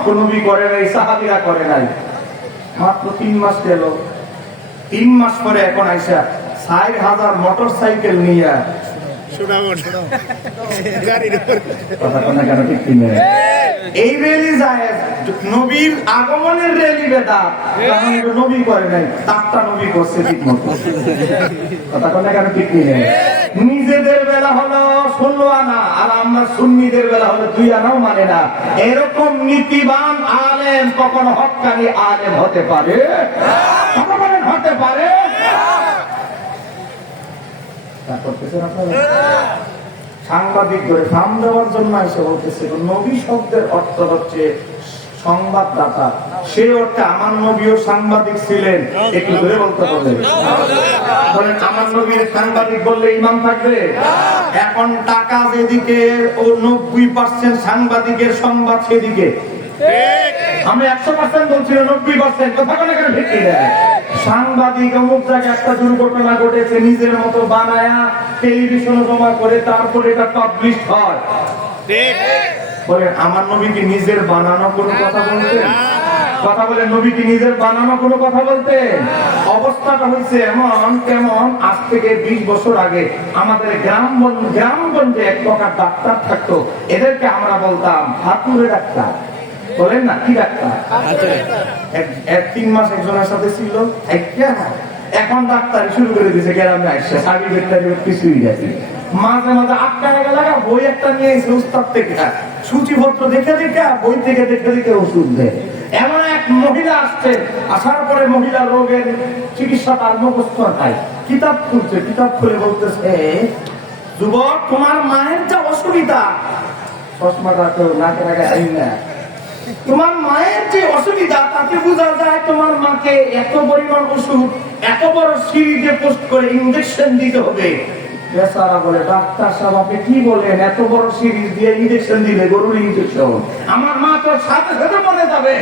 কোন নবী করে নাই, সাহাবীরা করে নাই। মাত্র 3 মাস গেল, 3 মাস পরে এখন আইসা 4000 মোটরসাইকেল নিয়ে এই রেলি যায়। নবীর আগমনের রেলি বেদাত, নবী করে নাই, তারটা নবী করছে ঠিক মতো। কথা কেন ঠিক নেই? নিজেদের বেলা হলো 16 আনা, আর আমরা সুন্নিদের বেলা হলো 2 আনাও মানে না। এরকম নীতিবান আলেম কখনো হক্কানি আলেম হতে পারে? হতে পারে? সাংবাদিক করে ফার্ম দেওয়ার জন্য এসে বলতেছে নবী শব্দের অর্থ হচ্ছে সংবাদদাতা। সে অর্থে আমার নবীও সাংবাদিক ছিলেন। একটু ধরে বলতে বলেন, আমার নবীর সাংবাদিক বললে ইমান থাকবে? এখন টাকা যেদিকে ও 90% সাংবাদিকের সংবাদ সেদিকে। আমি 100% বলছি, 90% কথা বলে কেন ঠিক দেয়? সাংবাদিক অমুক জায়গায় একটা দুর্ঘটনা ঘটেছে, নিজের মতো বানায়া টেলিভিশনে জমা করে তারপরে এটা পাবলিশ হয়। বলে আমার নবী কি নিজের বানানো কোনো কথা বলতেন? কথা বলে নবী কি নিজের বানানো কোনো কথা বলতেন? অবস্থাটা হয়েছে এমন কেমন আজ থেকে 20 বছর আগে আমাদের গ্রামগঞ্জে এক প্রকার ডাক্তার থাকতো, এদেরকে আমরা বলতাম হাতুড়ে ডাক্তার। বলেন না কি ডাক্তার? 3 মাস একজনের সাথে ছিল, এখন ডাক্তার শুরু করে দিয়েছে গ্রামে আসছে, সার্টিফিকেট কিছুই গেছে। মাঝে মাঝে 8 টাকা লাগা বই একটা নিয়ে এসে উস্তাদ থেকে সূচিপত্র দেখে দেখে বই থেকে দেখে দেখে ওষুধ দেয়। এমন এক মহিলা আসছে, আসার পরে মহিলা রোগের চিকিৎসা তার মুখস্থ নাই, কিতাব খুলছে, কিতাব খুলে বলতেছে যুবক তোমার মায়ের যা অসুবিধা, চশমাটা তো নাকে নাকে আইন না, তোমার মায়ের যে অসুবিধা তাকে বোঝা যায় তোমার মাকে এত পরিমাণ ওষুধ এত বড় সিরিজে পোস্ট করে ইনজেকশন দিতে হবে। বেচারা বলে ডাক্তার সাহেব আপনি কি বলেন, এত বড় সিরিজ দিয়ে ইনজেকশন দিলে গরুর ইনজেকশন, আমার মা তো সাথে সাথে মরে যাবে।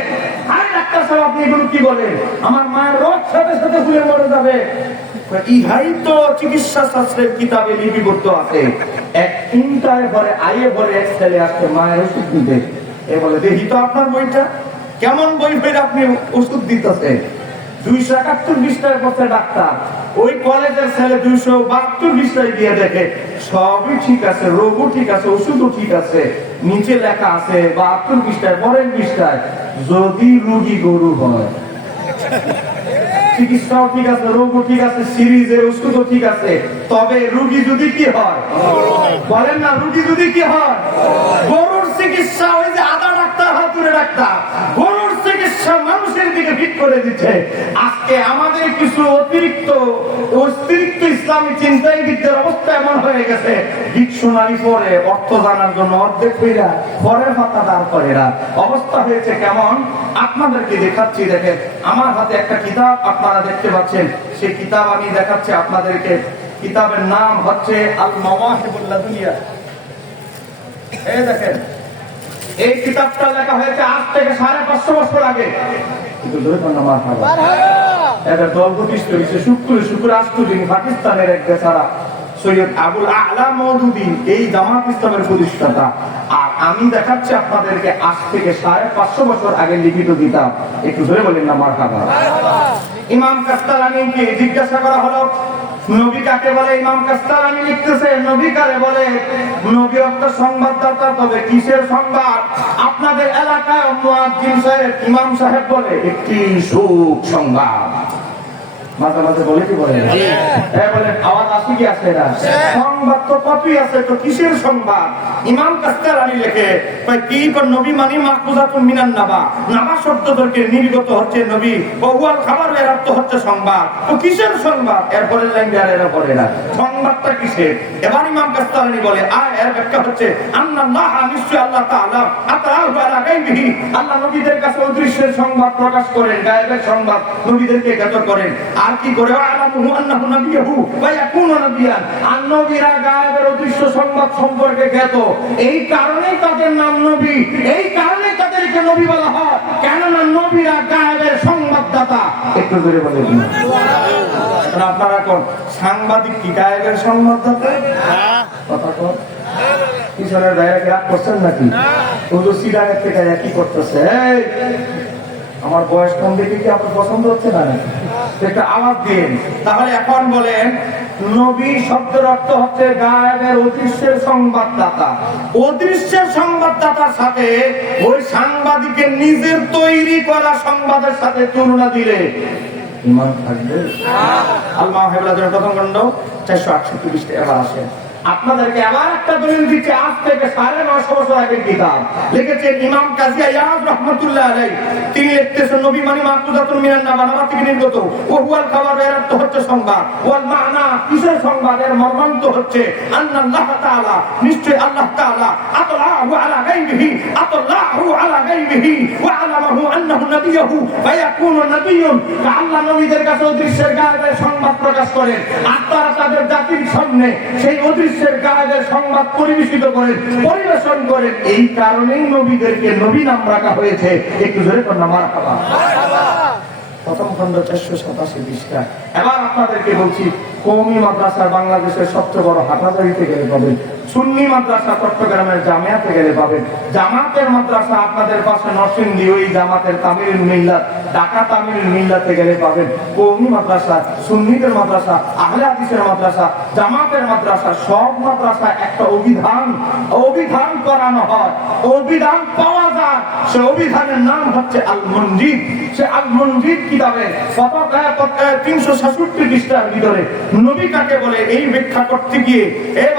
আরে ডাক্তার সাহেব আপনি এগুলো কি বলেন, আমার মায়ের রোগ সাথে সাথে ফুলে মরে যাবে। ইহাই তো চিকিৎসা শাস্ত্রের কিতাবে লিপিবদ্ধ আছে। এক চিন্তায় পরে আয়ে পরে এক ছেলে আসছে মায়ের ওষুধ দিতে, এ বলে দেখি তো আপনার বইটা কেমন বই ফের আপনি ওষুধ দিতেছে। 271 পৃষ্ঠায় পড়ছে ডাক্তার, ওই কলেজের ছেলে 272 পৃষ্ঠায় গিয়ে দেখে সবই ঠিক আছে, রোগও ঠিক আছে, ওষুধও ঠিক আছে। নিচে লেখা আছে 72 পৃষ্ঠায়, পরের পৃষ্ঠায় যদি রোগী গরু হয়, চিকিৎসাও ঠিক আছে, রোগও ঠিক আছে, সিরিজের ওষুধও ঠিক আছে, তবে রোগী যদি কি হয় বলেন না, রোগী যদি কি হয়? গরুর চিকিৎসা ওই যে আধা ডাক্তার হাতুড়ে ডাক্তার, গরুর চিকিৎসা মানুষের দিকে ভিট করে দিচ্ছে। আজকে আমাদের কিছু অতিরিক্ত ইসলামী চিন্তাবিদদের অবস্থা এমন হয়ে গেছে, ডিকশনারি পড়ে অর্থ জানার জন্য অর্ধেক হইরা পরের পাতা দাঁড় করে না। অবস্থা হয়েছে কেমন আপনাদেরকে দেখাচ্ছি। দেখেন আমার হাতে একটা কিতাব আপনারা দেখতে পাচ্ছেন, সেই কিতাব আমি দেখাচ্ছি আপনাদেরকে। কিতাবের নাম হচ্ছে আল মাওয়াহিবুল লাদুনিয়া। এই দেখেন এই কিতাবটা লেখা হয়েছে আজ থেকে 550 বছর আগে। কিন্তু শুক্র আস্তুদিন পাকিস্তানের এক বেচারা সৈয়দ আবুল আলা মওদুদী, এই জামাত ইসলামের প্রতিষ্ঠাতা। আর আমি দেখাচ্ছি আপনাদেরকে আজ থেকে 550 বছর আগে লিখিত কিতাব। একটু ধরে বলেন না মারহাবা। ইমাম কাস্তালানীকে জিজ্ঞাসা করা হলো নবী কাকে বলে? ইমাম কাস্তালানী লিখতেছে নবী কারে বলে? নবী অর্থ সংবাদদাতা, তবে কিসের সংবাদ? আপনাদের এলাকায় মুয়াজ্জিন সাহেব, ইমাম সাহেব বলে একটি সুখ সংবাদ। মাঝে মাঝে বলে কি বলে? বলে আওয়াজ আসে কি আসে না? সংবাদ তো কতই আছে, তো কিসের সংবাদ? ইমাম কাস্তালানী লেখে কি নবী মানে মাহফুজাতুন মিনান নাবা, নাবা শব্দ থেকে নির্গত হচ্ছে নবী, ওয়াল খাবার এর অর্থ হচ্ছে সংবাদ। তো কিসের সংবাদ? এরপরে লাইন আর এর পরে না, সংবাদটা কিসের? এবার ইমাম কাস্তালানী বলে এর ব্যাখ্যা হচ্ছে আন্নাল্লাহ, নিশ্চয় আল্লাহ তাআলা আতাআহু আলা গায়বিহি, আল্লাহ নবীদের কাছে অদৃশ্যের সংবাদ প্রকাশ করেন, গায়েবের সংবাদ নবীদেরকে জ্ঞাত করেন। আর কি করে? আলামুহু আন্নাহু নাবিয়্যুহু ওয়া ইয়াকুনু নাবিয়্যান, আর নবীরা গায়েবের অদৃশ্য সংবাদ সম্পর্কে জ্ঞাত, এই কারণেই তাদের নাম নবী, এই কারণেই তাদেরকে নবী বলা হয়। কেননা নবীরা গায়েবের সংবাদদাতা। একটু জোরে বলেন সুবহানাল্লাহ। আপনারা কোন সাংবাদিক কি গায়েবের সংবাদদাতা? কথা কোন পিছনের দায়রা রাগ করছেন নাকি? ওদের সিগারেট থেকে কি করতেছে? আমার বয়স কম দেখে কি আপনার পছন্দ হচ্ছে না? একটা আওয়াজ দিন। তাহলে এখন বলেন নবী শব্দের অর্থ হচ্ছে গায়েবের অদৃশ্যের সংবাদদাতা। অদৃশ্যের সংবাদদাতার সাথে ওই সাংবাদিকের নিজের তৈরি করা সংবাদের সাথে তুলনা দিলে ইমান থাকবে? আল মাওয়াহিবুল লাদুনিয়া প্রথম খণ্ড 468 পৃষ্ঠা। এবার আসেন আপনাদেরকে আবার একটা দলিল দিচ্ছে, আজ থেকে 950 বছর আগের কিতাব লিখেছেন ইমাম কাজী আয়াজ রাহমাতুল্লাহ আলাইহি। তিনি লিখতেছেন নবী মানে মাকুদাতুল মিনান নাবাওয়া থেকে নির্গত। ও হুয়াল খাবার, এর অর্থ হচ্ছে সংবাদ। ওয়াল মানা, কিসের সংবাদ? এর মর্মান্ত হচ্ছে আল্লাহ তাআলা, নিশ্চয় আল্লাহ তাআলা আতলাহু আলা গায়বিহি, আতলাহু আলা গায়বিহি ওয়া আলামাহু আন্নাহু নাবিয়্যুহু ওয়া ইয়াকুনু নাবিয়্যুন। আল্লাহ নবীদের কাছে অদৃশ্যের গায়েবের সংবাদ প্রকাশ করেন, আর তারা তাদের জাতির সামনে সেই অদৃশ্যের গায়েবের সংবাদ পরিবেশিত করেন, পরিবেশন করেন। এই কারণেই নবীদেরকে নবী নাম রাখা হয়েছে। একটু জোরে করুন মারহাবা। প্রথম খণ্ড 487 পৃষ্ঠা। এবার আপনাদেরকে বলছি, কওমি মাদ্রাসা বাংলাদেশের সবচেয়ে বড় হাটাজারিতে গেলে পাবেন, সুন্নি মাদ্রাসা চট্টগ্রামের জামিয়াতে গেলে পাবেন, জামাতের মাদ্রাসা আপনাদের পাশে নরসিংদী ওই জামাতের তামিলুল মিল্লাত, ঢাকা তামিলুল মিল্লাতে গেলে পাবেন। কওমি মাদ্রাসা, সুন্নিদের মাদ্রাসা, আহলে হাদিসের মাদ্রাসা, জামাতের মাদ্রাসা, সব মাদ্রাসা একটা অভিধান করানো হয়, অভিধান পাওয়া যায়। সে অভিধানের নাম হচ্ছে আল মনজিদ। সে আল মনজিদ কিতাবে 366 পৃষ্ঠার ভিতরে নবী কাকে বলে এই ব্যাখ্যা করতে গিয়ে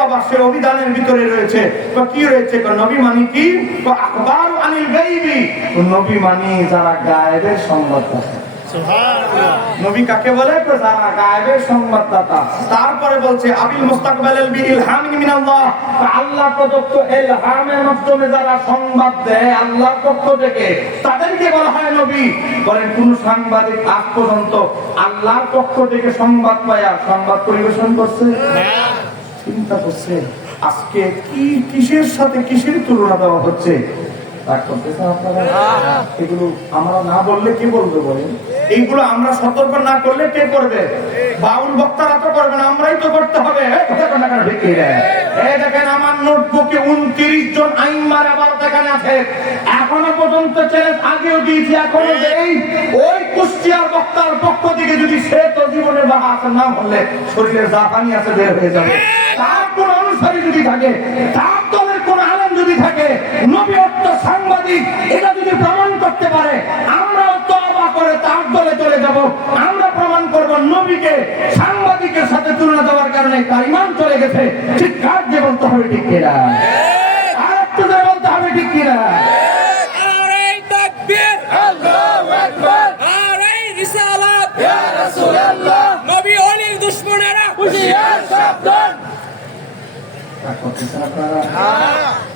বাবা সে অভিধানের ভিতরে রয়েছে। তো কি রয়েছে? নবী মানে কি? আখবার আনিল গায়বি, নবী মানে যারা গায়েবের সংবাদদাতা। নবী কাকে বলে? যারা গায়েবের সংবাদদাতা। তারপরে বলছে আবিল মুস্তাকবালিল বিইলহামিন মিনাল্লাহ, আল্লাহ প্রদত্ত ইলহামের মাধ্যমে যারা সংবাদ দেয় আল্লাহর পক্ষ থেকে, তাদেরকে বলা হয় নবী। বলেন কোন সাংবাদিক আজ পর্যন্ত আল্লাহর পক্ষ থেকে সংবাদ পায়া সংবাদ পরিবেশন করছে? চিন্তা করছে আজকে কি কিসের সাথে কিসের তুলনা দেওয়া হচ্ছে? এগুলো আমরা না বললে কে বলবে? বলেন, এইগুলো আমরা সতর্ক না করলে কে করবে? বাউল বক্তারা তো করবে না, আমরাই তো করতে হবে। দেখেন আমার নোটবুকে 29 জন আইনমান আবার দেখানো আছে। এখনো পর্যন্ত চ্যালেঞ্জ আগেও দিয়েছি, এখনো দেই। ওই কুষ্টিয়ার বক্তার পক্ষ থেকে যদি সে তো জীবনের বাহাত না হলে শরীরের জাপানি আছে বের হয়ে যাবে। তার কোন অনুসারী যদি থাকে, তার দলের কোন আলেম যদি থাকে, নবী অর্থ সাংবাদিক এটা যদি প্রমাণ করতে পারে, আমরাও তওবা করে তার দলে চলে যাব। আমরা প্রমাণ করব নবীকে সাংবাদিকের সাথে তুলনা দেওয়ার কারণে তার ঈমান চলে গেছে। ঠিক কাজ দিয়ে বলতে হবে, ঠিক কিনা? আর একটু দিয়ে বলতে হবে, ঠিক কিনা? আরে তাকবীর, আল্লাহু আকবার, আরে রিসালাত, ইয়া রাসূলুল্লাহ, নবী ওলির দুশমনেরা হুঁশিয়ার সাবধান।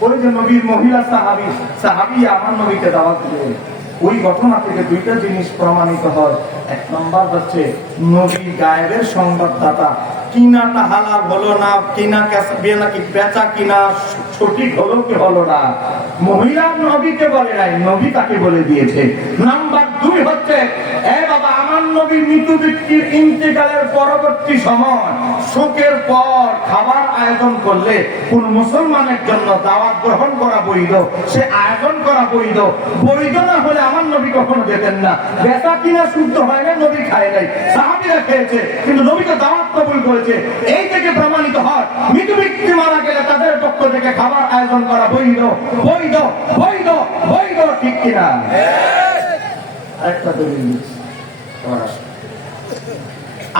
ওই যে নবীর মহিলা সাহাবী আমার নবীকে দাওয়াত দিলেন, ওই ঘটনা থেকে দুইটা জিনিস প্রমাণিত হয়। এক নম্বর হচ্ছে নবী গায়েবের সংবাদদাতা। কিনাটা হালাল হলো না, কিনা নাকি বেচা কিনা সঠিক হলো কি হলো না, মহিলা নবীকে বলে নাই, নবী তাকে বলে দিয়েছে। নাম্বার 2 হচ্ছে বাবা আমার নবী মৃত্যু ব্যক্তির ইন্তেকালের পরবর্তী সময় শোকের পর খাবার আয়োজন করলে কোন মুসলমানের জন্য দাওয়াত গ্রহণ করা বৈধ, সে আয়োজন করা বৈধ। বৈধ না হলে আমার নবী কখনো যেতেন না। বেচা কিনা শুদ্ধ হয় না, নবী খায় নাই, সাহাবীরা খেয়েছে, কিন্তু নবীকে দাওয়াত কবুল করেছে। এই থেকে প্রমাণিত হয় মৃত ব্যক্তি মারা গেলে তাদের পক্ষ থেকে খাবার আয়োজন করা বৈধ, বৈধ, বৈধ, বৈধ। ঠিক কিনা? আরেকটা দলিল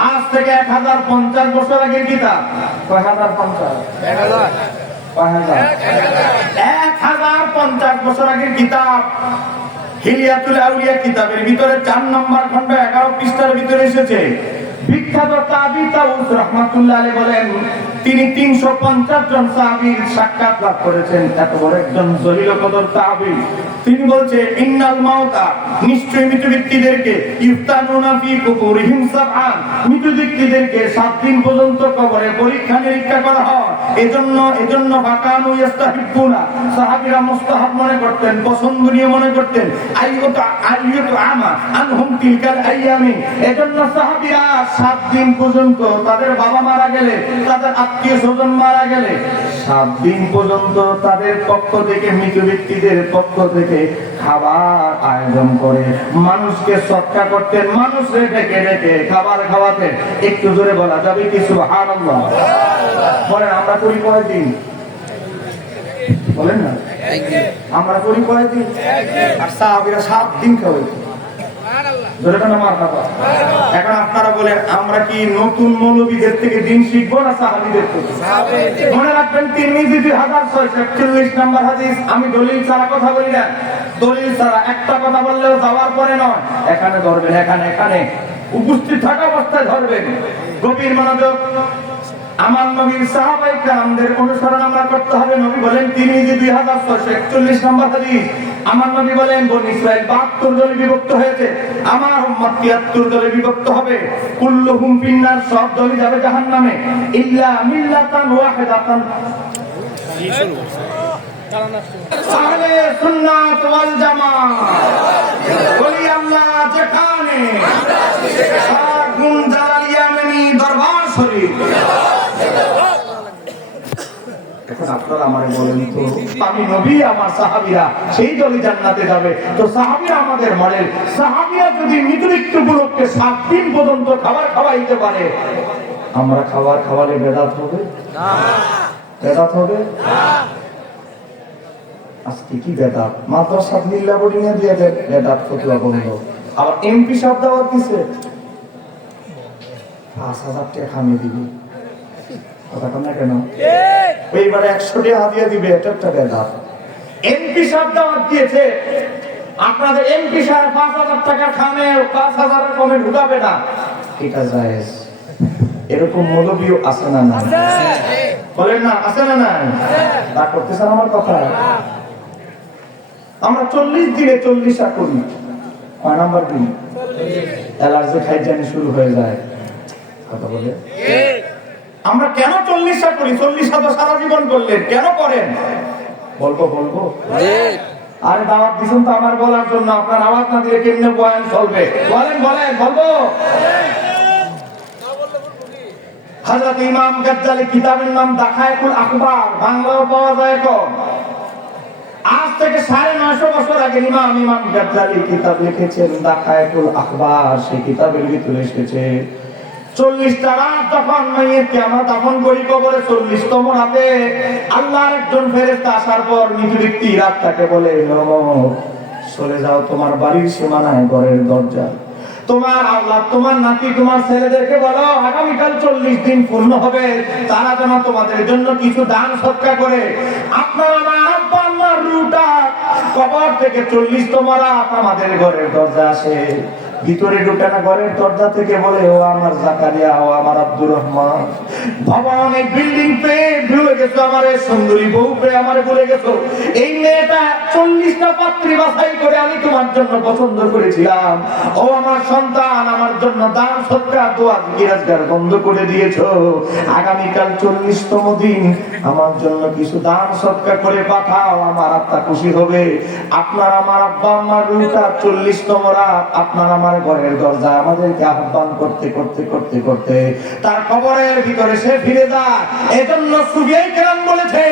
আজ থেকে 1050 বছর আগের কিতাব। 1050 বছর আগের কিতাব হিলিয়াতুল আউলিয়া কিতাবের ভিতরে 4 নম্বর খণ্ড 11 পৃষ্ঠার ভিতরে এসেছে। বিখ্যাত তাবি তাউস রাহমাতুল্লাহ আলাইহি বলেন তিনি 350 জন সাহাবীর সাক্ষাৎ লাভ করেছেন। এত বড় একজন জলিল কদর তাবি, তিনি বলছে ইন্নাল মাউতা, নিশ্চয় মৃত ব্যক্তিদেরকে ইফতানুনা ফি কুবুরিহিম সাবআন, মৃত ব্যক্তিদেরকে 7 দিন পর্যন্ত কবরে পরীক্ষা নিরীক্ষা করা হয়। এজন্য ফাকানু ইস্তাহিবুনা, সাহাবীরা মুস্তাহাব মনে করতেন, পছন্দনীয় মনে করতেন। আইয়ুতু আমা আনহুম তিলকাল আইয়ামি, এজন্য সাহাবীরা 7 দিন পর্যন্ত তাদের বাবা মারা গেলে, তাদের আত্মীয় স্বজন মারা গেলে 7 দিন পর্যন্ত তাদের পক্ষ থেকে, মৃত ব্যক্তিদের পক্ষ থেকে খাবার আয়োজন করে মানুষকে সৎকার করতেন, মানুষকে ডেকে ডেকে খাবার খাওয়াতেন। একটু জোরে বলা যাবে কি সুবহানাল্লাহ? বলেন আমরা করি কয়দিন? বলেন না, আমরা করি কয়দিন? আর সাহাবীরা 7 দিন খাওয়াইতেন। সুবহানাল্লাহ। যেটা না মারহাবা। এখন আপনারা বলেন আমরা কি নতুন মৌলবীদের থেকে দিন শিখবো না সাহাবীদের থেকে? মনে রাখবেন তিরমিজি 2641 নম্বর হাদিস। আমি দলিল ছাড়া কথা বলি না, দলিল ছাড়া একটা কথা বললেও যাওয়ার পরে নয়, এখানে ধরবেন, এখানে উপস্থিত থাকা অবস্থায় ধরবেন। গভীর মনোযোগ। আমার নবীর সাহাবায়ে কেরামদের অনুসরণ আমরা করতে হবে। নবী বলেন তিরমিজি 2641 নম্বর হাদিস, আমার নবী বলেন বনি ইসরাইল 72 দলে বিভক্ত হয়েছে, আমার উম্মত 73 দলে বিভক্ত হবে। কুল্লুহুম ফিন্নার, সব দলই যাবে জাহান্নামে, ইল্লা মিল্লাতান ওয়াহিদাতান, আহলে সুন্নাত ওয়াল জামাত। বলি আল্লাহ যেখানে গুণ জালাল ইয়ামানি দরবার শরীফ। এখন আপনারা আমারে বলেন তো, আমি নবী আমার সাহাবীরা সেই দলই জান্নাতে যাবে, তো সাহাবীরা আমাদের মডেল। সাহাবীরা যদি মৃত্যুবৃত্তগুলোকে 7 দিন পর্যন্ত খাবার খাওয়াইতে পারে, আমরা খাবার খাওয়ালে বেদাত হবে না? বেদাত হবে না। আজকে কি বেদাত, মাদ্রাসা মিল্লা বোর্ডিং এ দিয়ে দেন বেদাত ফতোয়া বন্ধ। আবার এমপি সাহেব দাওয়াত দিছে 5000 টাকা আমি দিব, কথা কম না কেন? এইবারে 100 টাকা হাদিয়া দিবে, এটা একটা বেদাত। এমপি সাহেব দাওয়াত দিয়েছে, আপনাদের এমপি সাহেব 5000 টাকা খানে 5000 এর কমে ঢুকাবে না, এটা জায়েজ। এরকম মৌলবীও আছে না? না বলেন না, আছে না? না তা করতেছেন আমার কথা। আমরা 40 দিনে 40টা করি, কয় নাম্বার দিন অ্যালার্জি খাইজানি শুরু হয়ে যায়, কথা বলে। আমরা কেন 40টা করি? 40টা তো সারা জীবন করলেন, কেন করেন? বলবো আরে দাওয়াত দিছেন তো আমার বলার জন্য, আপনার আওয়াজ না দিলে কেমনে বয়ান চলবে? বলেন বলবো। হযরত ইমাম গাজ্জালী কিতাবের নাম দাখায়েকুল আখবার, বাংলাও পাওয়া যায় এখন। আজ থেকে 950 বছর আগে ইমাম গাজ্জালী কিতাব লিখেছেন দাখায়েকুল আখবার। সেই কিতাবের ভিতরে এসেছে 40টা রাত যখন মাইয়াতকে আমরা দাফন করি কবরে, 40তম রাতে আল্লাহর একজন ফেরেশতা আসার পর নিজ ব্যক্তি রাতটাকে বলে, চলে যাও তোমার বাড়ির সীমানায়, ঘরের দরজা। তোমার আল্লাহ, তোমার নাতি, তোমার ছেলেদেরকে বলো আগামীকাল 40 দিন পূর্ণ হবে, তারা যেন তোমাদের জন্য কিছু দান সৎকা করে। আপনার আমার আব্বা আম্মার রুটা কবর থেকে 40তম রাত আমাদের ঘরের দরজা আসে, ভিতরে ঢুকে না, ঘরের দরজা থেকে বলে, ও আমার জাকারিয়া, ও আমার আব্দুর রহমান, বাবা অনেক বিল্ডিং পেয়ে ভুলে গেছো, আমার সুন্দরী বউ পেয়ে আমার ভুলে গেছো। এই মেয়েটা 40টা পাত্রী বাছাই করে আমি তোমার জন্য পছন্দ করেছিলাম, ও আমার সন্তান, আমার জন্য দান সৎকার দোয়া জিকির বন্ধ করে দিয়েছো। আগামীকাল 40তম দিন আমার জন্য কিছু দান সৎকার করে পাঠাও, আমার আত্মা খুশি হবে। আপনার আমার আব্বা আম্মার রুটা 40তম রাত আপনার আমার ঘরের দরজা আমাদেরকে আহ্বান করতে করতে করতে করতে তার কবরের ভিতরে সে ফিরে যায়। এজন্য সুফিয়ায়ে কেরাম বলেছে,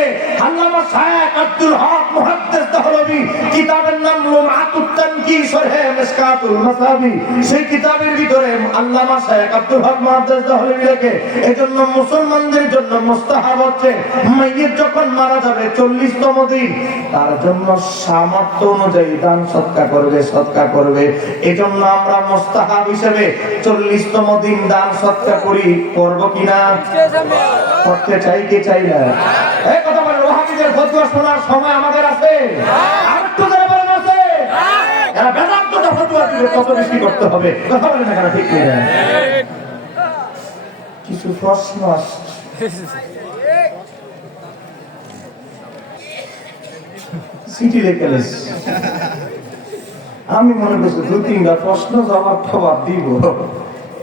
আল্লামা শায়খ আব্দুল হক মুহাদ্দিস দেহলভী কিতাবের নাম লুমআতুত তানকি শরহে মিশকাতুল মাসাবি, সেই কিতাবের ভিতরে আল্লামা শায়খ আব্দুল হক মুহাদ্দিস দেহলভী লেখে, এজন্য মুসলমানদের জন্য মুস্তাহাব হচ্ছে মাইয়িত যখন মারা যাবে 40তম দিন তার জন্য সামর্থ্য অনুযায়ী দান সৎকার করবে। এজন্য আমরা মুস্তাহাব হিসেবে 40তম দিন দান সৎকার করি, করব কিনা? করতে চাই কি চাই না? এই কথা বলে ওয়াহাবিদের ফতোয়া শোনার সময় আমাদের আছে? আর তো যারা বলেন আছে, এরা বেদান্তটা ফতোয়া দিবে, কত বেশি করতে হবে, কথা বলেন না, ঠিক কি না? কিছু প্রশ্ন আসছে, চিঠি লিখে আমি মনে করছি 2-3টা প্রশ্ন জবাব দিব।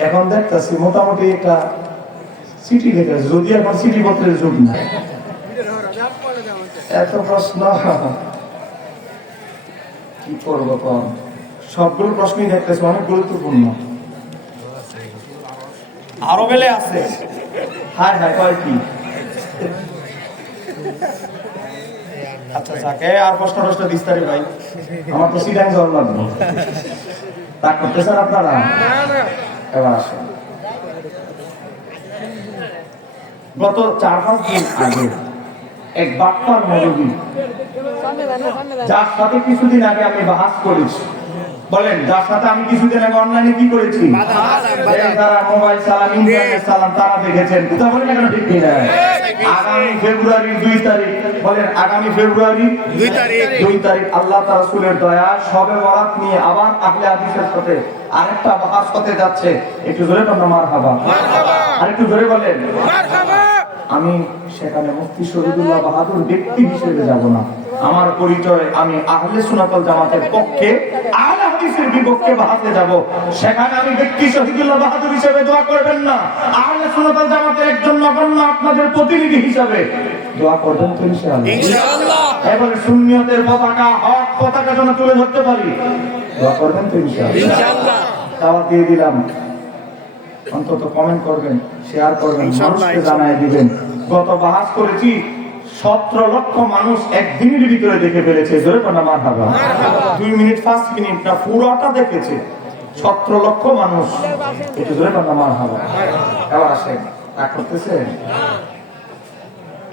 এখন দেখতেছি মোটামুটি একটা চিঠি লিখে, যদি এখন চিঠি পত্রের যুগ না, এত প্রশ্ন কি করবো কম। সবগুলো প্রশ্নই দেখতেছি অনেক গুরুত্বপূর্ণ। আরো বেলে আছে, হায় কয় কি? আচ্ছা যাকে আর প্রশ্ন বিস্তারিত ভাই, আমার তো সিটাং জল লাগবে, তা করতেছেন আপনারা? এবার আসেন, গত 4-5 দিন আগে এক বাটপার মৌলবী, যার সাথে কিছুদিন আগে আমি বাহাস করেছি, বলেন, যার সাথে আমি কিছুদিন আগে অনলাইনে কি করেছি, তারা মোবাইল চালান, ইন্টারনেট চালান, তারা দেখেছেন। কথা বলেন না কেন, ঠিক কিনা? আগামী ফেব্রুয়ারির 2 তারিখ, বলেন আগামী ফেব্রুয়ারি 2 তারিখ আল্লাহ তাআলা রাসূলের দয়া শবে বরাত নিয়ে আবার আহলে হাদিসের সাথে আরেকটা বাহাস হতে যাচ্ছে। একটু জোরে বলেন মারহাবা, আর একটু জোরে বলেন মারহাবা। আমি সেখানে মুফতি শহীদুল্লাহ বাহাদুর ব্যক্তি হিসেবে যাব না। আমার পরিচয়, আমি আহলে সুন্নাত ওয়াল জামাতের পক্ষে, আহলে হাদিসের বিপক্ষে বাহাতে যাব। সেখানে আমি ব্যক্তি শহীদুল্লাহ বাহাদুর হিসেবে দোয়া করবেন না, আহলে সুন্নাত ওয়াল জামাতের একজন নগণ্য আপনাদের প্রতিনিধি হিসেবে দোয়া করবেন তো ইনশাআল্লাহ। এবারে সুন্নিয়তের পতাকা, হক পতাকা যেন তুলে ধরতে পারি, দোয়া করবেন তো ইনশাআল্লাহ। দাওয়াত দিয়ে দিলাম, অন্তত কমেন্ট করবেন, শেয়ার করবেন, মানুষকে জানাই দিবেন। গত বাহাস করেছি, 17 লক্ষ মানুষ একদিনের ভিতরে দেখে ফেলেছে। জোরে কোন মারহাবা। 2 মিনিট 5 মিনিট না, পুরোটা দেখেছে 17 লক্ষ মানুষ। একটু জোরে কোন মারহাবা। এবার আসেন, রাগ করতেছে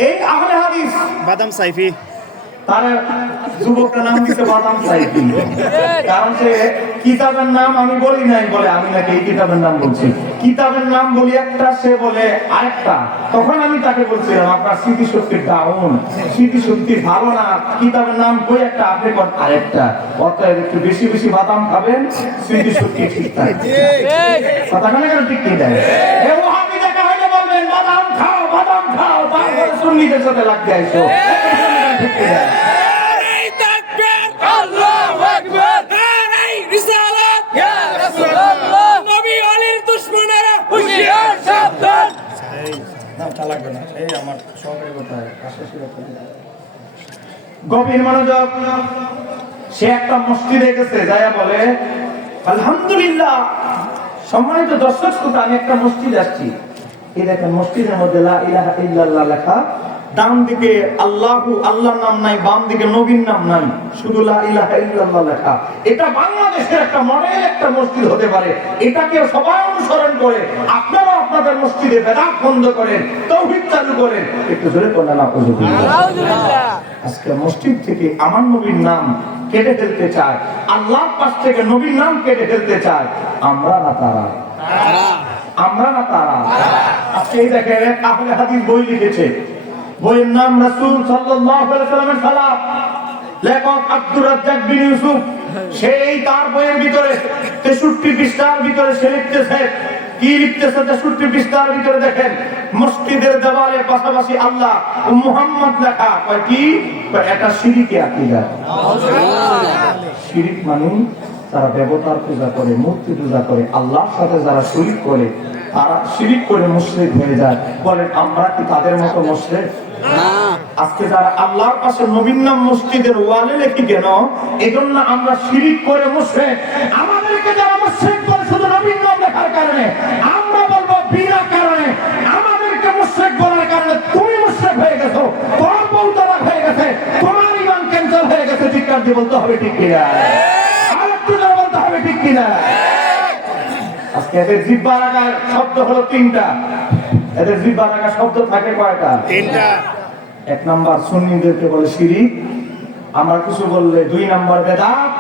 এই আহলে হাদিস বাদাম সাইফি, তার যুবকটা নাম দিতে বাদাম সাইফি, কারণ সে কিতাবের নাম আমি বলি নাই বলে আমি নাকি এই কিতাবের নাম বলছি। কিতাবের নাম বলি একটা, সে বলে আরেকটা। তখন আমি তাকে বলছিলাম আপনার স্মৃতিশক্তি ডাউন, স্মৃতিশক্তি ভালো না, কিতাবের নাম বই একটা, আপনি কোন আরেকটা। অতএব একটু বেশি বেশি বাদাম খাবেন, স্মৃতিশক্তি ঠিক থাকবে। কথা কেন কেন ঠিক নেই দেয় এ ওহাবি দেখা হইলে বলবেন বাদাম খাও, বাদাম খাও, তারপরে সুন্নিদের সাথে লাগতে আইসো। গভীর মনোযোগ। সে একটা মসজিদে গেছে, যাইয়া বলে আলহামদুলিল্লাহ। সম্মানিত দর্শক শ্রোতা, আমি একটা মসজিদ আসছি, এই দেখেন মসজিদের মধ্যে লা ইলাহা ইল্লাল্লাহ লেখা, ডান দিকে আল্লাহু, আল্লাহর নাম নাই, বাম দিকে নবীর নাম নাই, শুধু লা ইলাহা ইল্লাল্লাহ লেখা। এটা বাংলাদেশের একটা মডেল একটা মসজিদ হতে পারে, এটাকে সবাই অনুসরণ করে। আপনারা আপনাদের মসজিদে বেদাত বন্ধ করেন, তাওহীদ চালু করেন। একটু জোরে বলেন আলহামদুলিল্লাহ। আজকে মসজিদ থেকে আমার নবীর নাম কেটে ফেলতে চায়, আল্লাহর পাশ থেকে নবীর নাম কেটে ফেলতে চায়। আমরা না তারা, আমরা না তারা। আজকে এই দেখেন আহলে হাদিস বই লিখেছে, বইয়ের নাম রাসূল সাল্লাল্লাহু আলাইহি ওয়াসাল্লামের সালাত, লেখক আব্দুর রাজ্জাক বিন ইউসুফ। সেই তার বইয়ের ভিতরে 63 পৃষ্ঠার ভিতরে সে লিখতেছে, কি লিখতেছে 63 পৃষ্ঠার ভিতরে দেখেন, মসজিদের দেওয়ালের পাশাপাশি আল্লাহ ও মুহাম্মদ লেখা। কয় কি? এটা শিরকি আকীদা। শিরক মানে তারা দেবতার পূজা করে, মূর্তি পূজা করে, আল্লাহর সাথে যারা শরীক করে তারা শিরিক করে মুশরিক হয়ে যায়। বলেন আমরা কি তাদের মতো মুশরিক? আজকে যারা আল্লাহর পাশে নবীর নাম মসজিদের ওয়ালে লেখি কেন? এজন্য আমরা শিরিক করে মুশরিক। আমাদেরকে যারা মুশরিক করে শুধু নবীর নাম লেখার কারণে, আমরা বলবো বিনা কারণে আমাদেরকে মুশরিক বলার কারণে তুমি মুশরিক হয়ে গেছো, তোমার বউ তালাক হয়ে গেছে, তোমার ঈমান ক্যান্সেল হয়ে গেছে। চিৎকার দিয়ে বলতে হবে ঠিক কিনা? আরেকটু জোরে বলতে হবে ঠিক কিনা? আজকে এদের জিহ্বার আগার শব্দ হলো 3টা। এদের জিহ্বার আগার শব্দ থাকে কয়টা? 3টা। 1 নাম্বার সুন্নিদেরকে বলে শিরিক, আমরা কিছু বললে 2 নাম্বার বেদাত,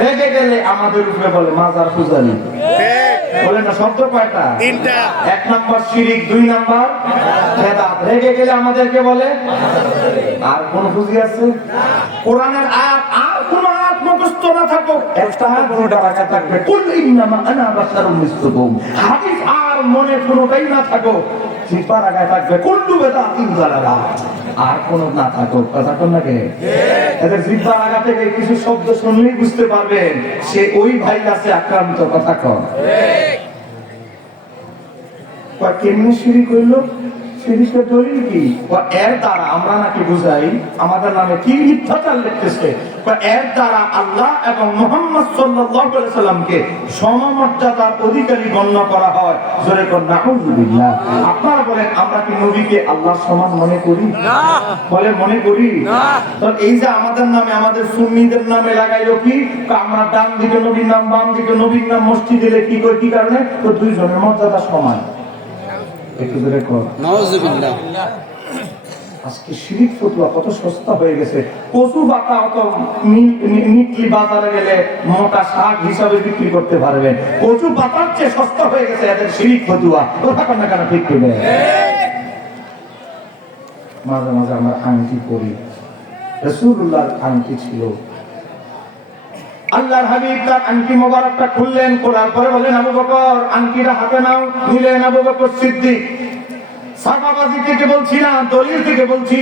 রেগে গেলে আমাদের উপরে বলে মাজার পূজারি। বলে না শব্দ কয়টা? 3টা। 1 নাম্বার শিরিক, 2 নাম্বার বেদাত, রেগে গেলে আমাদেরকে বলে। আর কোন বুঝি আছে? কোরআনের আয়াত আর কোন আয়াত মুখস্থ না থাকুক, একটা আয়াত কোনটা রাখা থাকবে, কুল ইন্নামা আনা বাশারুম মিসলুকুম। হাদিস আর মনে কোনটাই না থাকুক, জিহ্বার আগায় থাকবে কুল্লু বিদআতিন যালালা। আর কোন না থাকুক। কথা কোন লাগে? এদের জিহ্বার আগা থেকে কিছু শব্দ শুনলেই বুঝতে পারবেন সে ওই ভাইরাসে আক্রান্ত। কথা কন ঠিক? কয় কেমনে শিরিক হইল? শিরিকের দলিল কি? এর দ্বারা আমরা নাকি বুঝাই আমাদের নামে কি মিথ্যাচার লিখতেছে। এর দ্বারা আল্লাহ এবং মুহাম্মদ সাল্লাল্লাহু আলাইহি সাল্লামকে সমমর্যাদার অধিকারী গণ্য করা হয়। জোরে কোন নাউযুবিল্লাহ। আপনারা বলেন আমরা কি নবীকে আল্লাহর সমান মনে করি? না। বলে মনে করি না। তো এই যে আমাদের নামে, আমাদের সুন্নিদের নামে লাগাইলো কি? আমরা ডান দিকে নবীর নাম, বাম দিকে নবীর নাম মসজিদে লিখি, কই কি কারণে? তো দুইজনের মর্যাদা সমান। একটু জোরে কর নাউযুবিল্লাহ। আজকে শিরিক ফতুয়া কত সস্তা হয়ে গেছে। কচু পাতা অত নিকলি বাজারে গেলে মোটা শাক হিসাবে বিক্রি করতে পারবেন, কচু পাতার চেয়ে সস্তা হয়ে গেছে এদের শিরিক ফতুয়া। কথা কন না কেন, ঠিক করবে? মাঝে মাঝে আমরা আংটি পরি, রাসূলুল্লাহর আংটি ছিল। আল্লাহর হাবিব তার আংটি মোবারকটা খুললেন, খোলার পরে বললেন আবু বকর আংটিটা হাতে নাও। নিলেন আবু বকর সিদ্দিক। সাহাবাজি থেকে বলছি না, দলিল থেকে বলছি।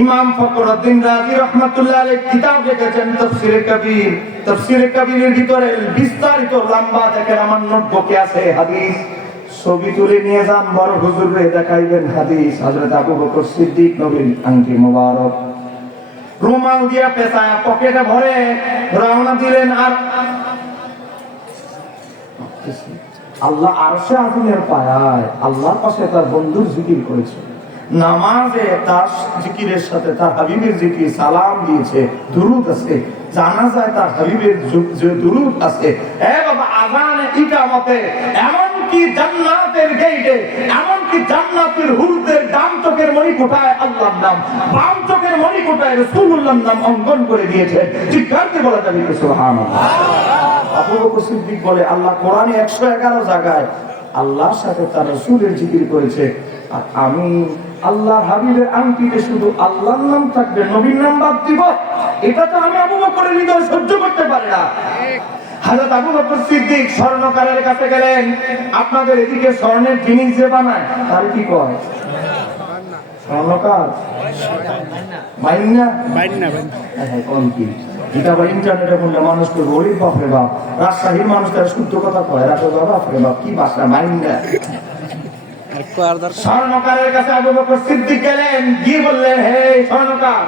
ইমাম ফখরুদ্দিন রাজি রাহমাতুল্লাহ আলাইহি কিতাব লিখেছেন তাফসীরে কবির। তাফসীরে কবিরের ভিতরে বিস্তারিত লম্বা দেখেন, আমার নোটবুকে আছে হাদিস। ছবি তুলে নিয়ে যান, বড় হুজুরে দেখাইবেন হাদিস। হযরত আবু বকর সিদ্দিক নবীর আংটি মোবারক রুমাল দিয়া পেঁচায়া পকেটে ভরে রওনা দিলেন। আর আল্লাহ আরশে আজিমের পায়ায় আল্লাহর পাশে তার বন্ধুর জিকির করেছে। নামাজে তার জিকিরের সাথে তার হাবিবের জিকির, সালাম দিয়েছে, দুরূদ আছে। জানাজায় তার হাবিবের যে দুরূদ আছে। এ বাবা, আযানে, ইকামতে, এমনকি জান্নাতের গেটে, এমনকি জান্নাতের হুরদের ডান চোখের মণিকোঠায় আল্লাহর নাম, বাম চোখের মণিকোঠায় রাসূলুল্লাহর নাম অঙ্কন করে দিয়েছে। চিৎকার দিয়ে বলা যাবে কি সুবহানাল্লাহ? আবু বকর সিদ্দিক বলে, আল্লাহ কোরআনে 111 জায়গায় আল্লাহর সাথে তার রাসূলের জিকির করেছে, আর আমি আল্লাহর হাবিবের আংটিতে শুধু আল্লাহর নাম থাকবে, নবীর নাম বাদ দিব? এটা তো আমি আবু বকরের হৃদয় সহ্য করতে পারি না। হযরত আবু বকর সিদ্দিক স্বর্ণকারের কাছে গেলেন। আপনাদের এদিকে স্বর্ণের জিনিস যে বানায় তার কি কয়? স্বর্ণকার? মাইন্না? হ্যাঁ, কোন কি? এটা আবার ইন্টারনেটে বললে মানুষ তো গরিব, বাপরে বাপ। রাজশাহীর মানুষ তারা শুদ্ধ কথা কয়, রাখো বাপরে বাপ, কি ভাষা মাইন্না। স্বর্ণকারের কাছে আবু বকর সিদ্দিক গেলেন, গিয়ে বললেন, হে স্বর্ণকার,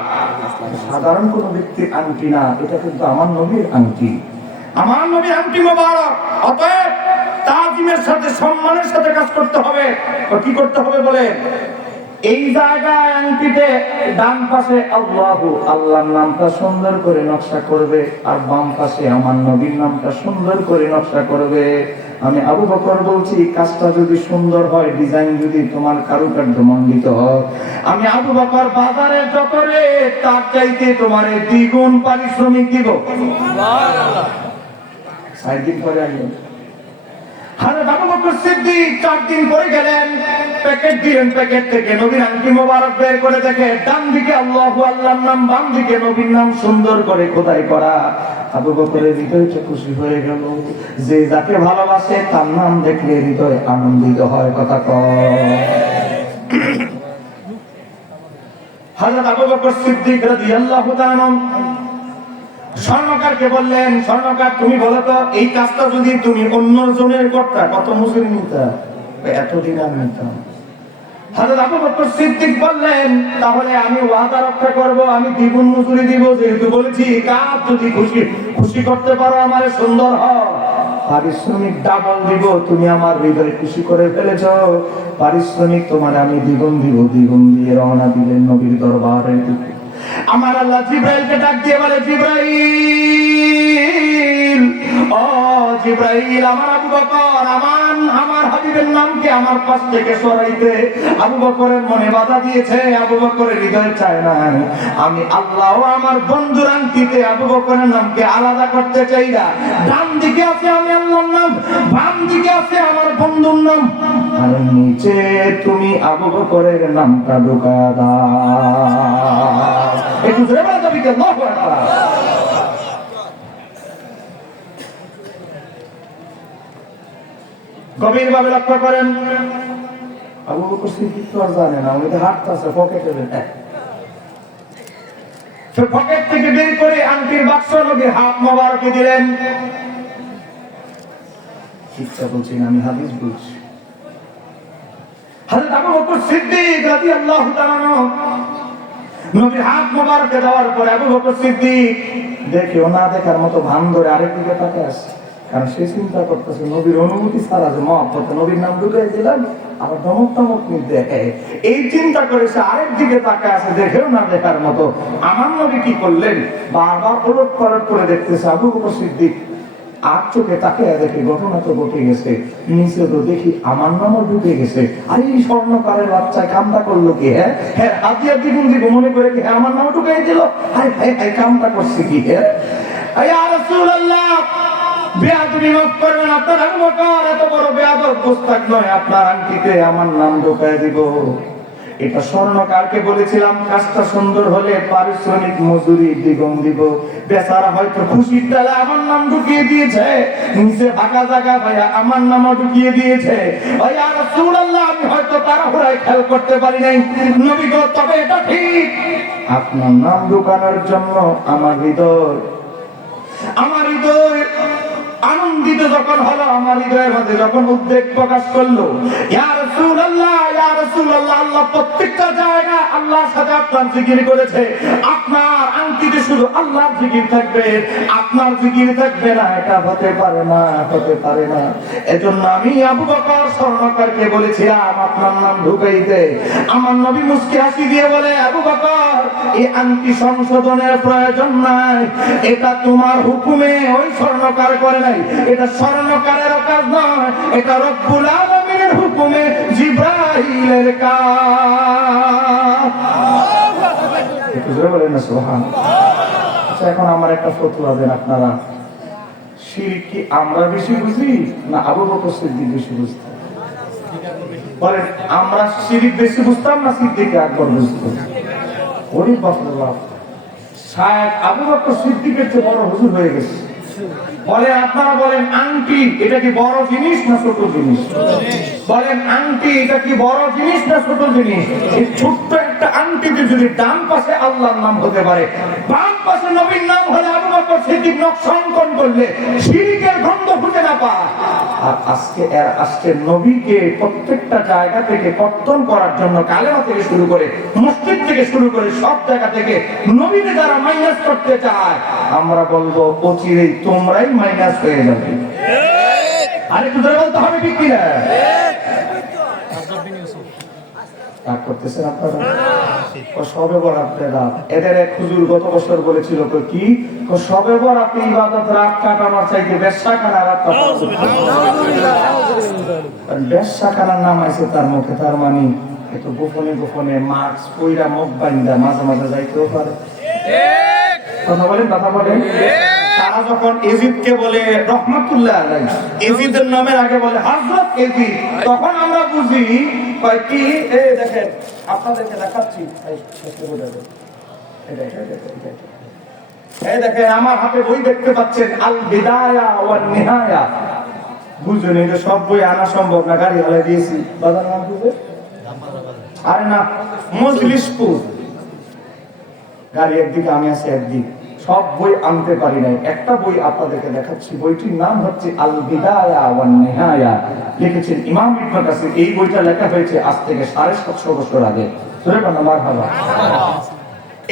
সাধারণ কোন ব্যক্তির আংটি না, এটা কিন্তু আমার নবীর আংটি, আমার নবীর আংটি মোবারক। অতএব তাজিমের সাথে, সম্মানের সাথে কাজ করতে হবে। কি করতে হবে বলে? এই জায়গায় আংটিতে ডান পাশে আল্লাহু, আল্লাহর নামটা সুন্দর করে নকশা করবে, আর বাম পাশে আমার নবীর নামটা সুন্দর করে নকশা করবে। আমি আবু বকর বলছি, কাজটা যদি সুন্দর হয়, ডিজাইন যদি তোমার কারুকার্য মণ্ডিত হয়, আমি আবু বকর বাজারের যত রেট তার চাইতে তোমার দ্বিগুণ পারিশ্রমিক দিব। সুবহানাল্লাহ। 6 দিন পরে আসলেন হযরত আবু বকর সিদ্দিক। 4 দিন পরে গেলেন, প্যাকেট দিলেন, প্যাকেট থেকে নবীর আংটি মোবারক বের করে দেখে ডান দিকে আল্লাহু, আল্লাহর নাম, বাম দিকে নবীর নাম সুন্দর করে খোদাই করা। আবু বকরের হৃদয়টা খুশি হয়ে গেল। যে যাকে ভালোবাসে তার নাম দেখলে হৃদয় আনন্দিত হয়। কথা কয়। হযরত আবু বকর সিদ্দিক রাদিয়াল্লাহু তাআলা স্বর্ণকারকে বললেন, স্বর্ণকার তুমি বলো তো, এই কাজটা যদি তুমি অন্য জনের করতা কত মজুরি নিতা? এতদিন আমি নিতাম। হযরত আবু বকর সিদ্দিক বললেন, তাহলে আমি ওয়াদা রক্ষা করব, আমি দ্বিগুণ মজুরি দিব। যেহেতু বলেছি কাজ যদি খুশি করতে পারো, আমারে সুন্দর হয়, পারিশ্রমিক ডাবল দিব। তুমি আমার হৃদয় খুশি করে ফেলেছ, পারিশ্রমিক তোমার আমি দ্বিগুণ দিব। দ্বিগুণ দিয়ে রওনা দিলেন নবীর দরবারে। আমার আল্লাহ জিব্রাইলকে ডাক দিয়ে বলে, জিব্রাইল, ও জিব্রাইল, আমার আবু বকর আমার হাবিবের নামকে আমার পাশ থেকে সরাইতে আবু বকরের মনে বাধা দিয়েছে। আবু বকরের হৃদয় চায় না। আমি আল্লাহ আমার বন্ধুর আংটিতে আবু বকরের নামকে আলাদা করতে চাই না। ডান দিকে আছে আমি আল্লাহর নাম, বাম দিকে আছে আমার বন্ধুর নাম, আর নিচে তুমি আবু বকরের নামটা ঢুকা দাও। একটু জোরে বলা যাবে কি? আল্লাহু আকবার। গভীর ভাবে লক্ষ্য করেন, আবু বকর সিদ্দিক তো আর জানে না, উনি তো হাঁটতেছে পকেটে। পকেট থেকে বের করে আংটির বাক্স নবীর হাত মোবারকে দিলেন। ইচ্ছা বলছি না, আমি হাদিস বলছি। হযরত আবু বকর সিদ্দিক রাদিয়াল্লাহু তাআলা নবীর হাত মোবারকে দেওয়ার পরে আবু বকর সিদ্দিক দেখেও না দেখার মতো ভান ধরে আরেক দিকে তাকিয়ে আছে। কারণ সে চিন্তা করতেছে, নবীর অনুমতি ছাড়া যে মহব্বতে নবীর নাম ঢুকাই দিলাম, আবার ধমক টমক দেখে, এই চিন্তা করে সে আরেক দিকে তাকায় আছে, দেখেও না দেখার মতো। আমার নবী কি করলেন? বারবার ওলট পালট করে দেখতেছে। আবু বকর সিদ্দিক আর চোখে তাকে দেখে ঘটনা তো ঘটে গেছে, নিচে তো দেখি আমার নামও ঢুকে গেছে। আর এই স্বর্ণকারের বাচ্চায় কামটা করলো কি? হ্যাঁ হ্যাঁ, হাতিয়ার দ্বিগুণ দিব মনে করে কি হ্যাঁ আমার নামও ঢুকে দিল। হাই হাই হাই, কামটা করছে কি? হ্যাঁ ইয়া রাসূলুল্লাহ, বেয়াদবি মাফ করবেন, আপনার আবু বকর এত বড় বেয়াদব গোস্তাক নয়, আপনার আংটিতে আমার নাম ঢুকায় দিব। এটা স্বর্ণকারকে বলেছিলাম কাজটা সুন্দর হলে পারিশ্রমিক মজুরি দ্বিগুণ দিব। বেচারা হয়তো খুশির তালে আমার নাম ঢুকিয়ে দিয়েছে, নিচে ফাঁকা জায়গা ভাইয়া আমার নামও ঢুকিয়ে দিয়েছে। ইয়া রাসূলুল্লাহ, আমি হয়তো তাড়াহুড়ায় খেয়াল করতে পারি নাই নবী গো, তবে এটা ঠিক আপনার নাম ঢুকানোর জন্য আমার হৃদয় আনন্দিত যখন হলো, আমার হৃদয়ের মধ্যে যখন উদ্বেগ প্রকাশ করলো, ইয়া রাসূলুল্লাহ, ইয়া রাসূলুল্লাহ, আল্লাহ প্রত্যেকটা জায়গা আল্লাহর সাথে আপনার জিকির করেছে, আপনার আংটিতে শুধু আল্লাহর জিকির থাকবে, আপনার জিকির থাকবে না, এটা হতে পারে না, হতে পারে না। এজন্য আমি আবু বকর স্বর্ণকারকে বলেছিলাম আপনার নাম ঢুকাইতে। আমার নবী মুস্কি হাসি দিয়ে বলে, আবু বকর, এই আংটি সংশোধনের প্রয়োজন নাই, এটা তোমার হুকুমে ওই স্বর্ণকার করে নাই, এটা স্বর্ণকারের কাজ নয়, এটা রব্বুল আলামিনের হুকুমে জিবরাইলের কাজ। একটু জোরে বলেন না সুবহানাল্লাহ। আচ্ছা, এখন আমার একটা ফতোয়া দেন আপনারা, শিরক কি আমরা বেশি বুঝি না আবু বকর সিদ্দিক বেশি বুঝতেন? বলেন, আমরা শিরক বেশি বুঝতাম না সিদ্দিক আকবর বুঝতেন? ওরে বাবা, শায়খ আবু বকর সিদ্দিকের চেয়ে বড় হুজুর হয়ে গেছে। বলেন, আপনারা বলেন, আংটি এটা কি বড় জিনিস না ছোট জিনিস? বলেন, আংটি এটা কি বড় জিনিস না ছোট জিনিস? এই ছোট্ট একটা আংটিতে যদি ডান পাশে আল্লাহর নাম হতে পারে, বাম পাশে নবীর নাম হলে আবু বকর সিদ্দিক নকশা অঙ্কন করলে শিরকের গন্ধ খুঁজে না পায়। আর আজকে নবীকে প্রত্যেকটা জায়গা থেকে কর্তন করার জন্য কালেমা থেকে শুরু করে মসজিদ থেকে শুরু করে সব জায়গা থেকে নবীকে যারা মাইনাস করতে চায়, আমরা বলবো অচিরেই তোমরাই মাইনাস হয়ে যাবে। আরে তোদের বলতে হবে ঠিক কিনা? রাগ করতেছেন আপনারা? সবে বরাত রাত, এদের এক হুজুর গত বছর বলেছিল কি, সবে বরাতে ইবাদত রাত কাটানোর চাইতে বেশ্যাখানা রাত কাটানো। বেশ্যাখানার নাম আছে তার মুখে, তার মানে একটু গোপনে গোপনে মাস্ক পইরা মুখ বাইন্দা মাঝে মাঝে যাইতেও পারে। কথা বলেন, কথা বলেন। তারা যখন এজিদকে বলে রহমাতুল্লাহ আলাইহি, এজিদের নামের আগে বলে হযরত এজিদ, তখন আমরা বুঝি কি, এই দেখেন আপনাদেরকে দেখাচ্ছি, এই দেখেন আমার হাতে বই দেখতে পাচ্ছেন, আল বিদায়া ওয়ান নিহায়া। বুঝুন, এই যে সব বই আনা সম্ভব না, গাড়ি হালাই দিয়েছি। বাজার নাম বুঝে? আরে না, মজলিসপুর। গাড়ি একদিকে, আমি আছি একদিক, সব বই আনতে পারি নাই। একটা বই আপনাদেরকে দেখাচ্ছি, বইটির নাম হচ্ছে আল বিদায়া ওয়ান নিহায়া, লিখেছেন ইমাম ইবনে কাসির। এই বইটা লেখা হয়েছে আজ থেকে 750 বছর আগে। মারহাবা।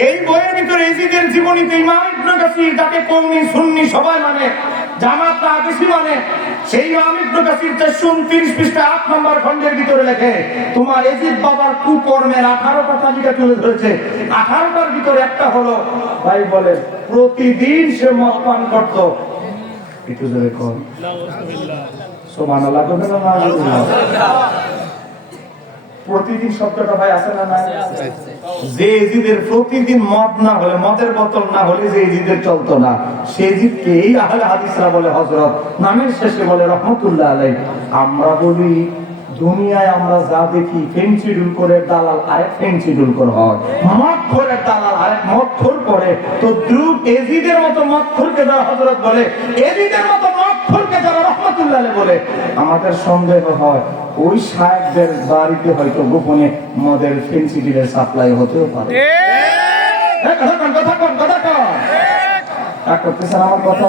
এই বইয়ের ভিতরে এজিদের জীবনীতে ইমাম ইবনে কাসির, যাকে কওমি সুন্নি সবাই মানে, জামাত আহলে মানে, সেই ইমাম ইবনে কাসির 429 পৃষ্ঠা 8 নম্বর খণ্ডের ভিতরে লেখে, তোমার এজিদ বাবার কুকর্মের 18টা তালিকা তুলে ধরেছে। 18টার ভিতরে একটা হলো, ভাই বলে প্রতিদিন সে মদ পান করত। একটু জোরে কর সুবহানাল্লাহ। প্রতিদিন শব্দটা ভাই আছে না? নাই। যে এজিদের প্রতিদিন মদ না হলে, মদের বোতল না হলে যে এজিদের চলতো না, সেই এজিদকে এই আহলে হাদিসরা বলে হযরত, নামের শেষে বলে রহমাতুল্লাহ আলাইহি। আমরা বলি দুনিয়ায় আমরা যা দেখি, ফেন্সিডুল করে দালাল আরেক ফেন্সিডুল করে হয়, মদ করে দালাল আরেক মদ খোর করে, তো দ্রুত এজিদের মতো মদ খোরকে যারা হযরত বলে, এজিদের মতো মদ খোরকে যারা রহমাতুল্লাহ আলাইহি বলে, আমাদের সন্দেহ হয় ওই শায়েখদের বাড়িতে হয়তো গোপনে মদের ফেন্সিডিলের সাপ্লাই হতেও পারে। করতেছেন আমার কথা?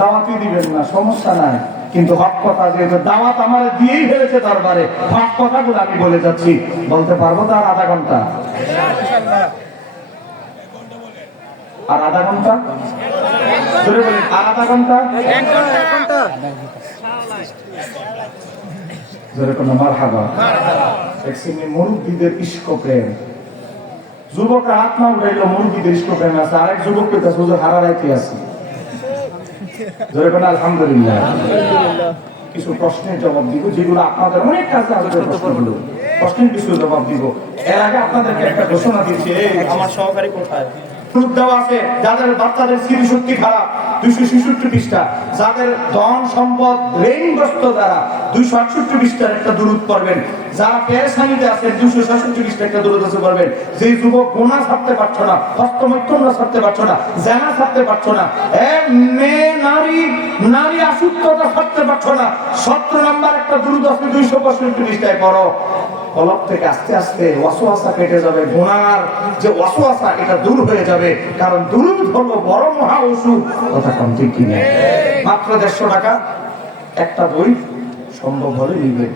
দাওয়াতই দিবেন না, সমস্যা নাই, কিন্তু হক কথা যেহেতু দাওয়াত আমার দিয়েই ফেলেছে দরবারে, হক কথাগুলো আমি বলে যাচ্ছি। বলতে পারবো তো আর আধা ঘন্টা? আর আধা ঘন্টা? আর আধা ঘন্টা? মুরব্বীদের ইশক প্রেম, যুবকরা হাত না উঠাইলো মুরব্বীদের ইশক প্রেম আছে। আরেক যুবক হারা রাইতে আছে, জোরে বলেন আলহামদুলিল্লাহ। কিছু প্রশ্নের জবাব দিব, যেগুলো আপনাদের অনেক কাছে আসবে। প্রশ্নের কিছু জবাব দিব। এর আগে আপনাদেরকে একটা ঘোষণা দিচ্ছি, আমার সহকারী কোথায় দেওয়া আছে, যাদের বাচ্চাদের স্মৃতিশক্তি খারাপ 266 পৃষ্ঠা, যাদের ধন সম্পদ ঋণগ্রস্ত যারা 268 পৃষ্ঠার একটা দুরূদ পড়বেন, যারা পেরেশানিতে আছেন 266 পৃষ্ঠার একটা দুরূদ আছে পড়বেন, যে যুবক গুনাহ ছাড়তে পারছো না, হস্তমৈথুন ছাড়তে পারছো না, জানা ছাড়তে পারছো না, মেয়ে নারী আসক্ততা ছাড়তে পারছো না, 17 নম্বর একটা দুরূদ আছে 265 পৃষ্ঠায় পড়ো। কলব থেকে আস্তে আস্তে ওয়াসওয়াসা কেটে যাবে, গুনার যে ওয়াসওয়াসা এটা দূর হয়ে যাবে, কারণ দুরূদ হলো বড় মহা ওষুধ। কথা কম ঠিক কিনা? মাত্র 150 টাকা একটা বই, সম্ভব হলে নিবেন।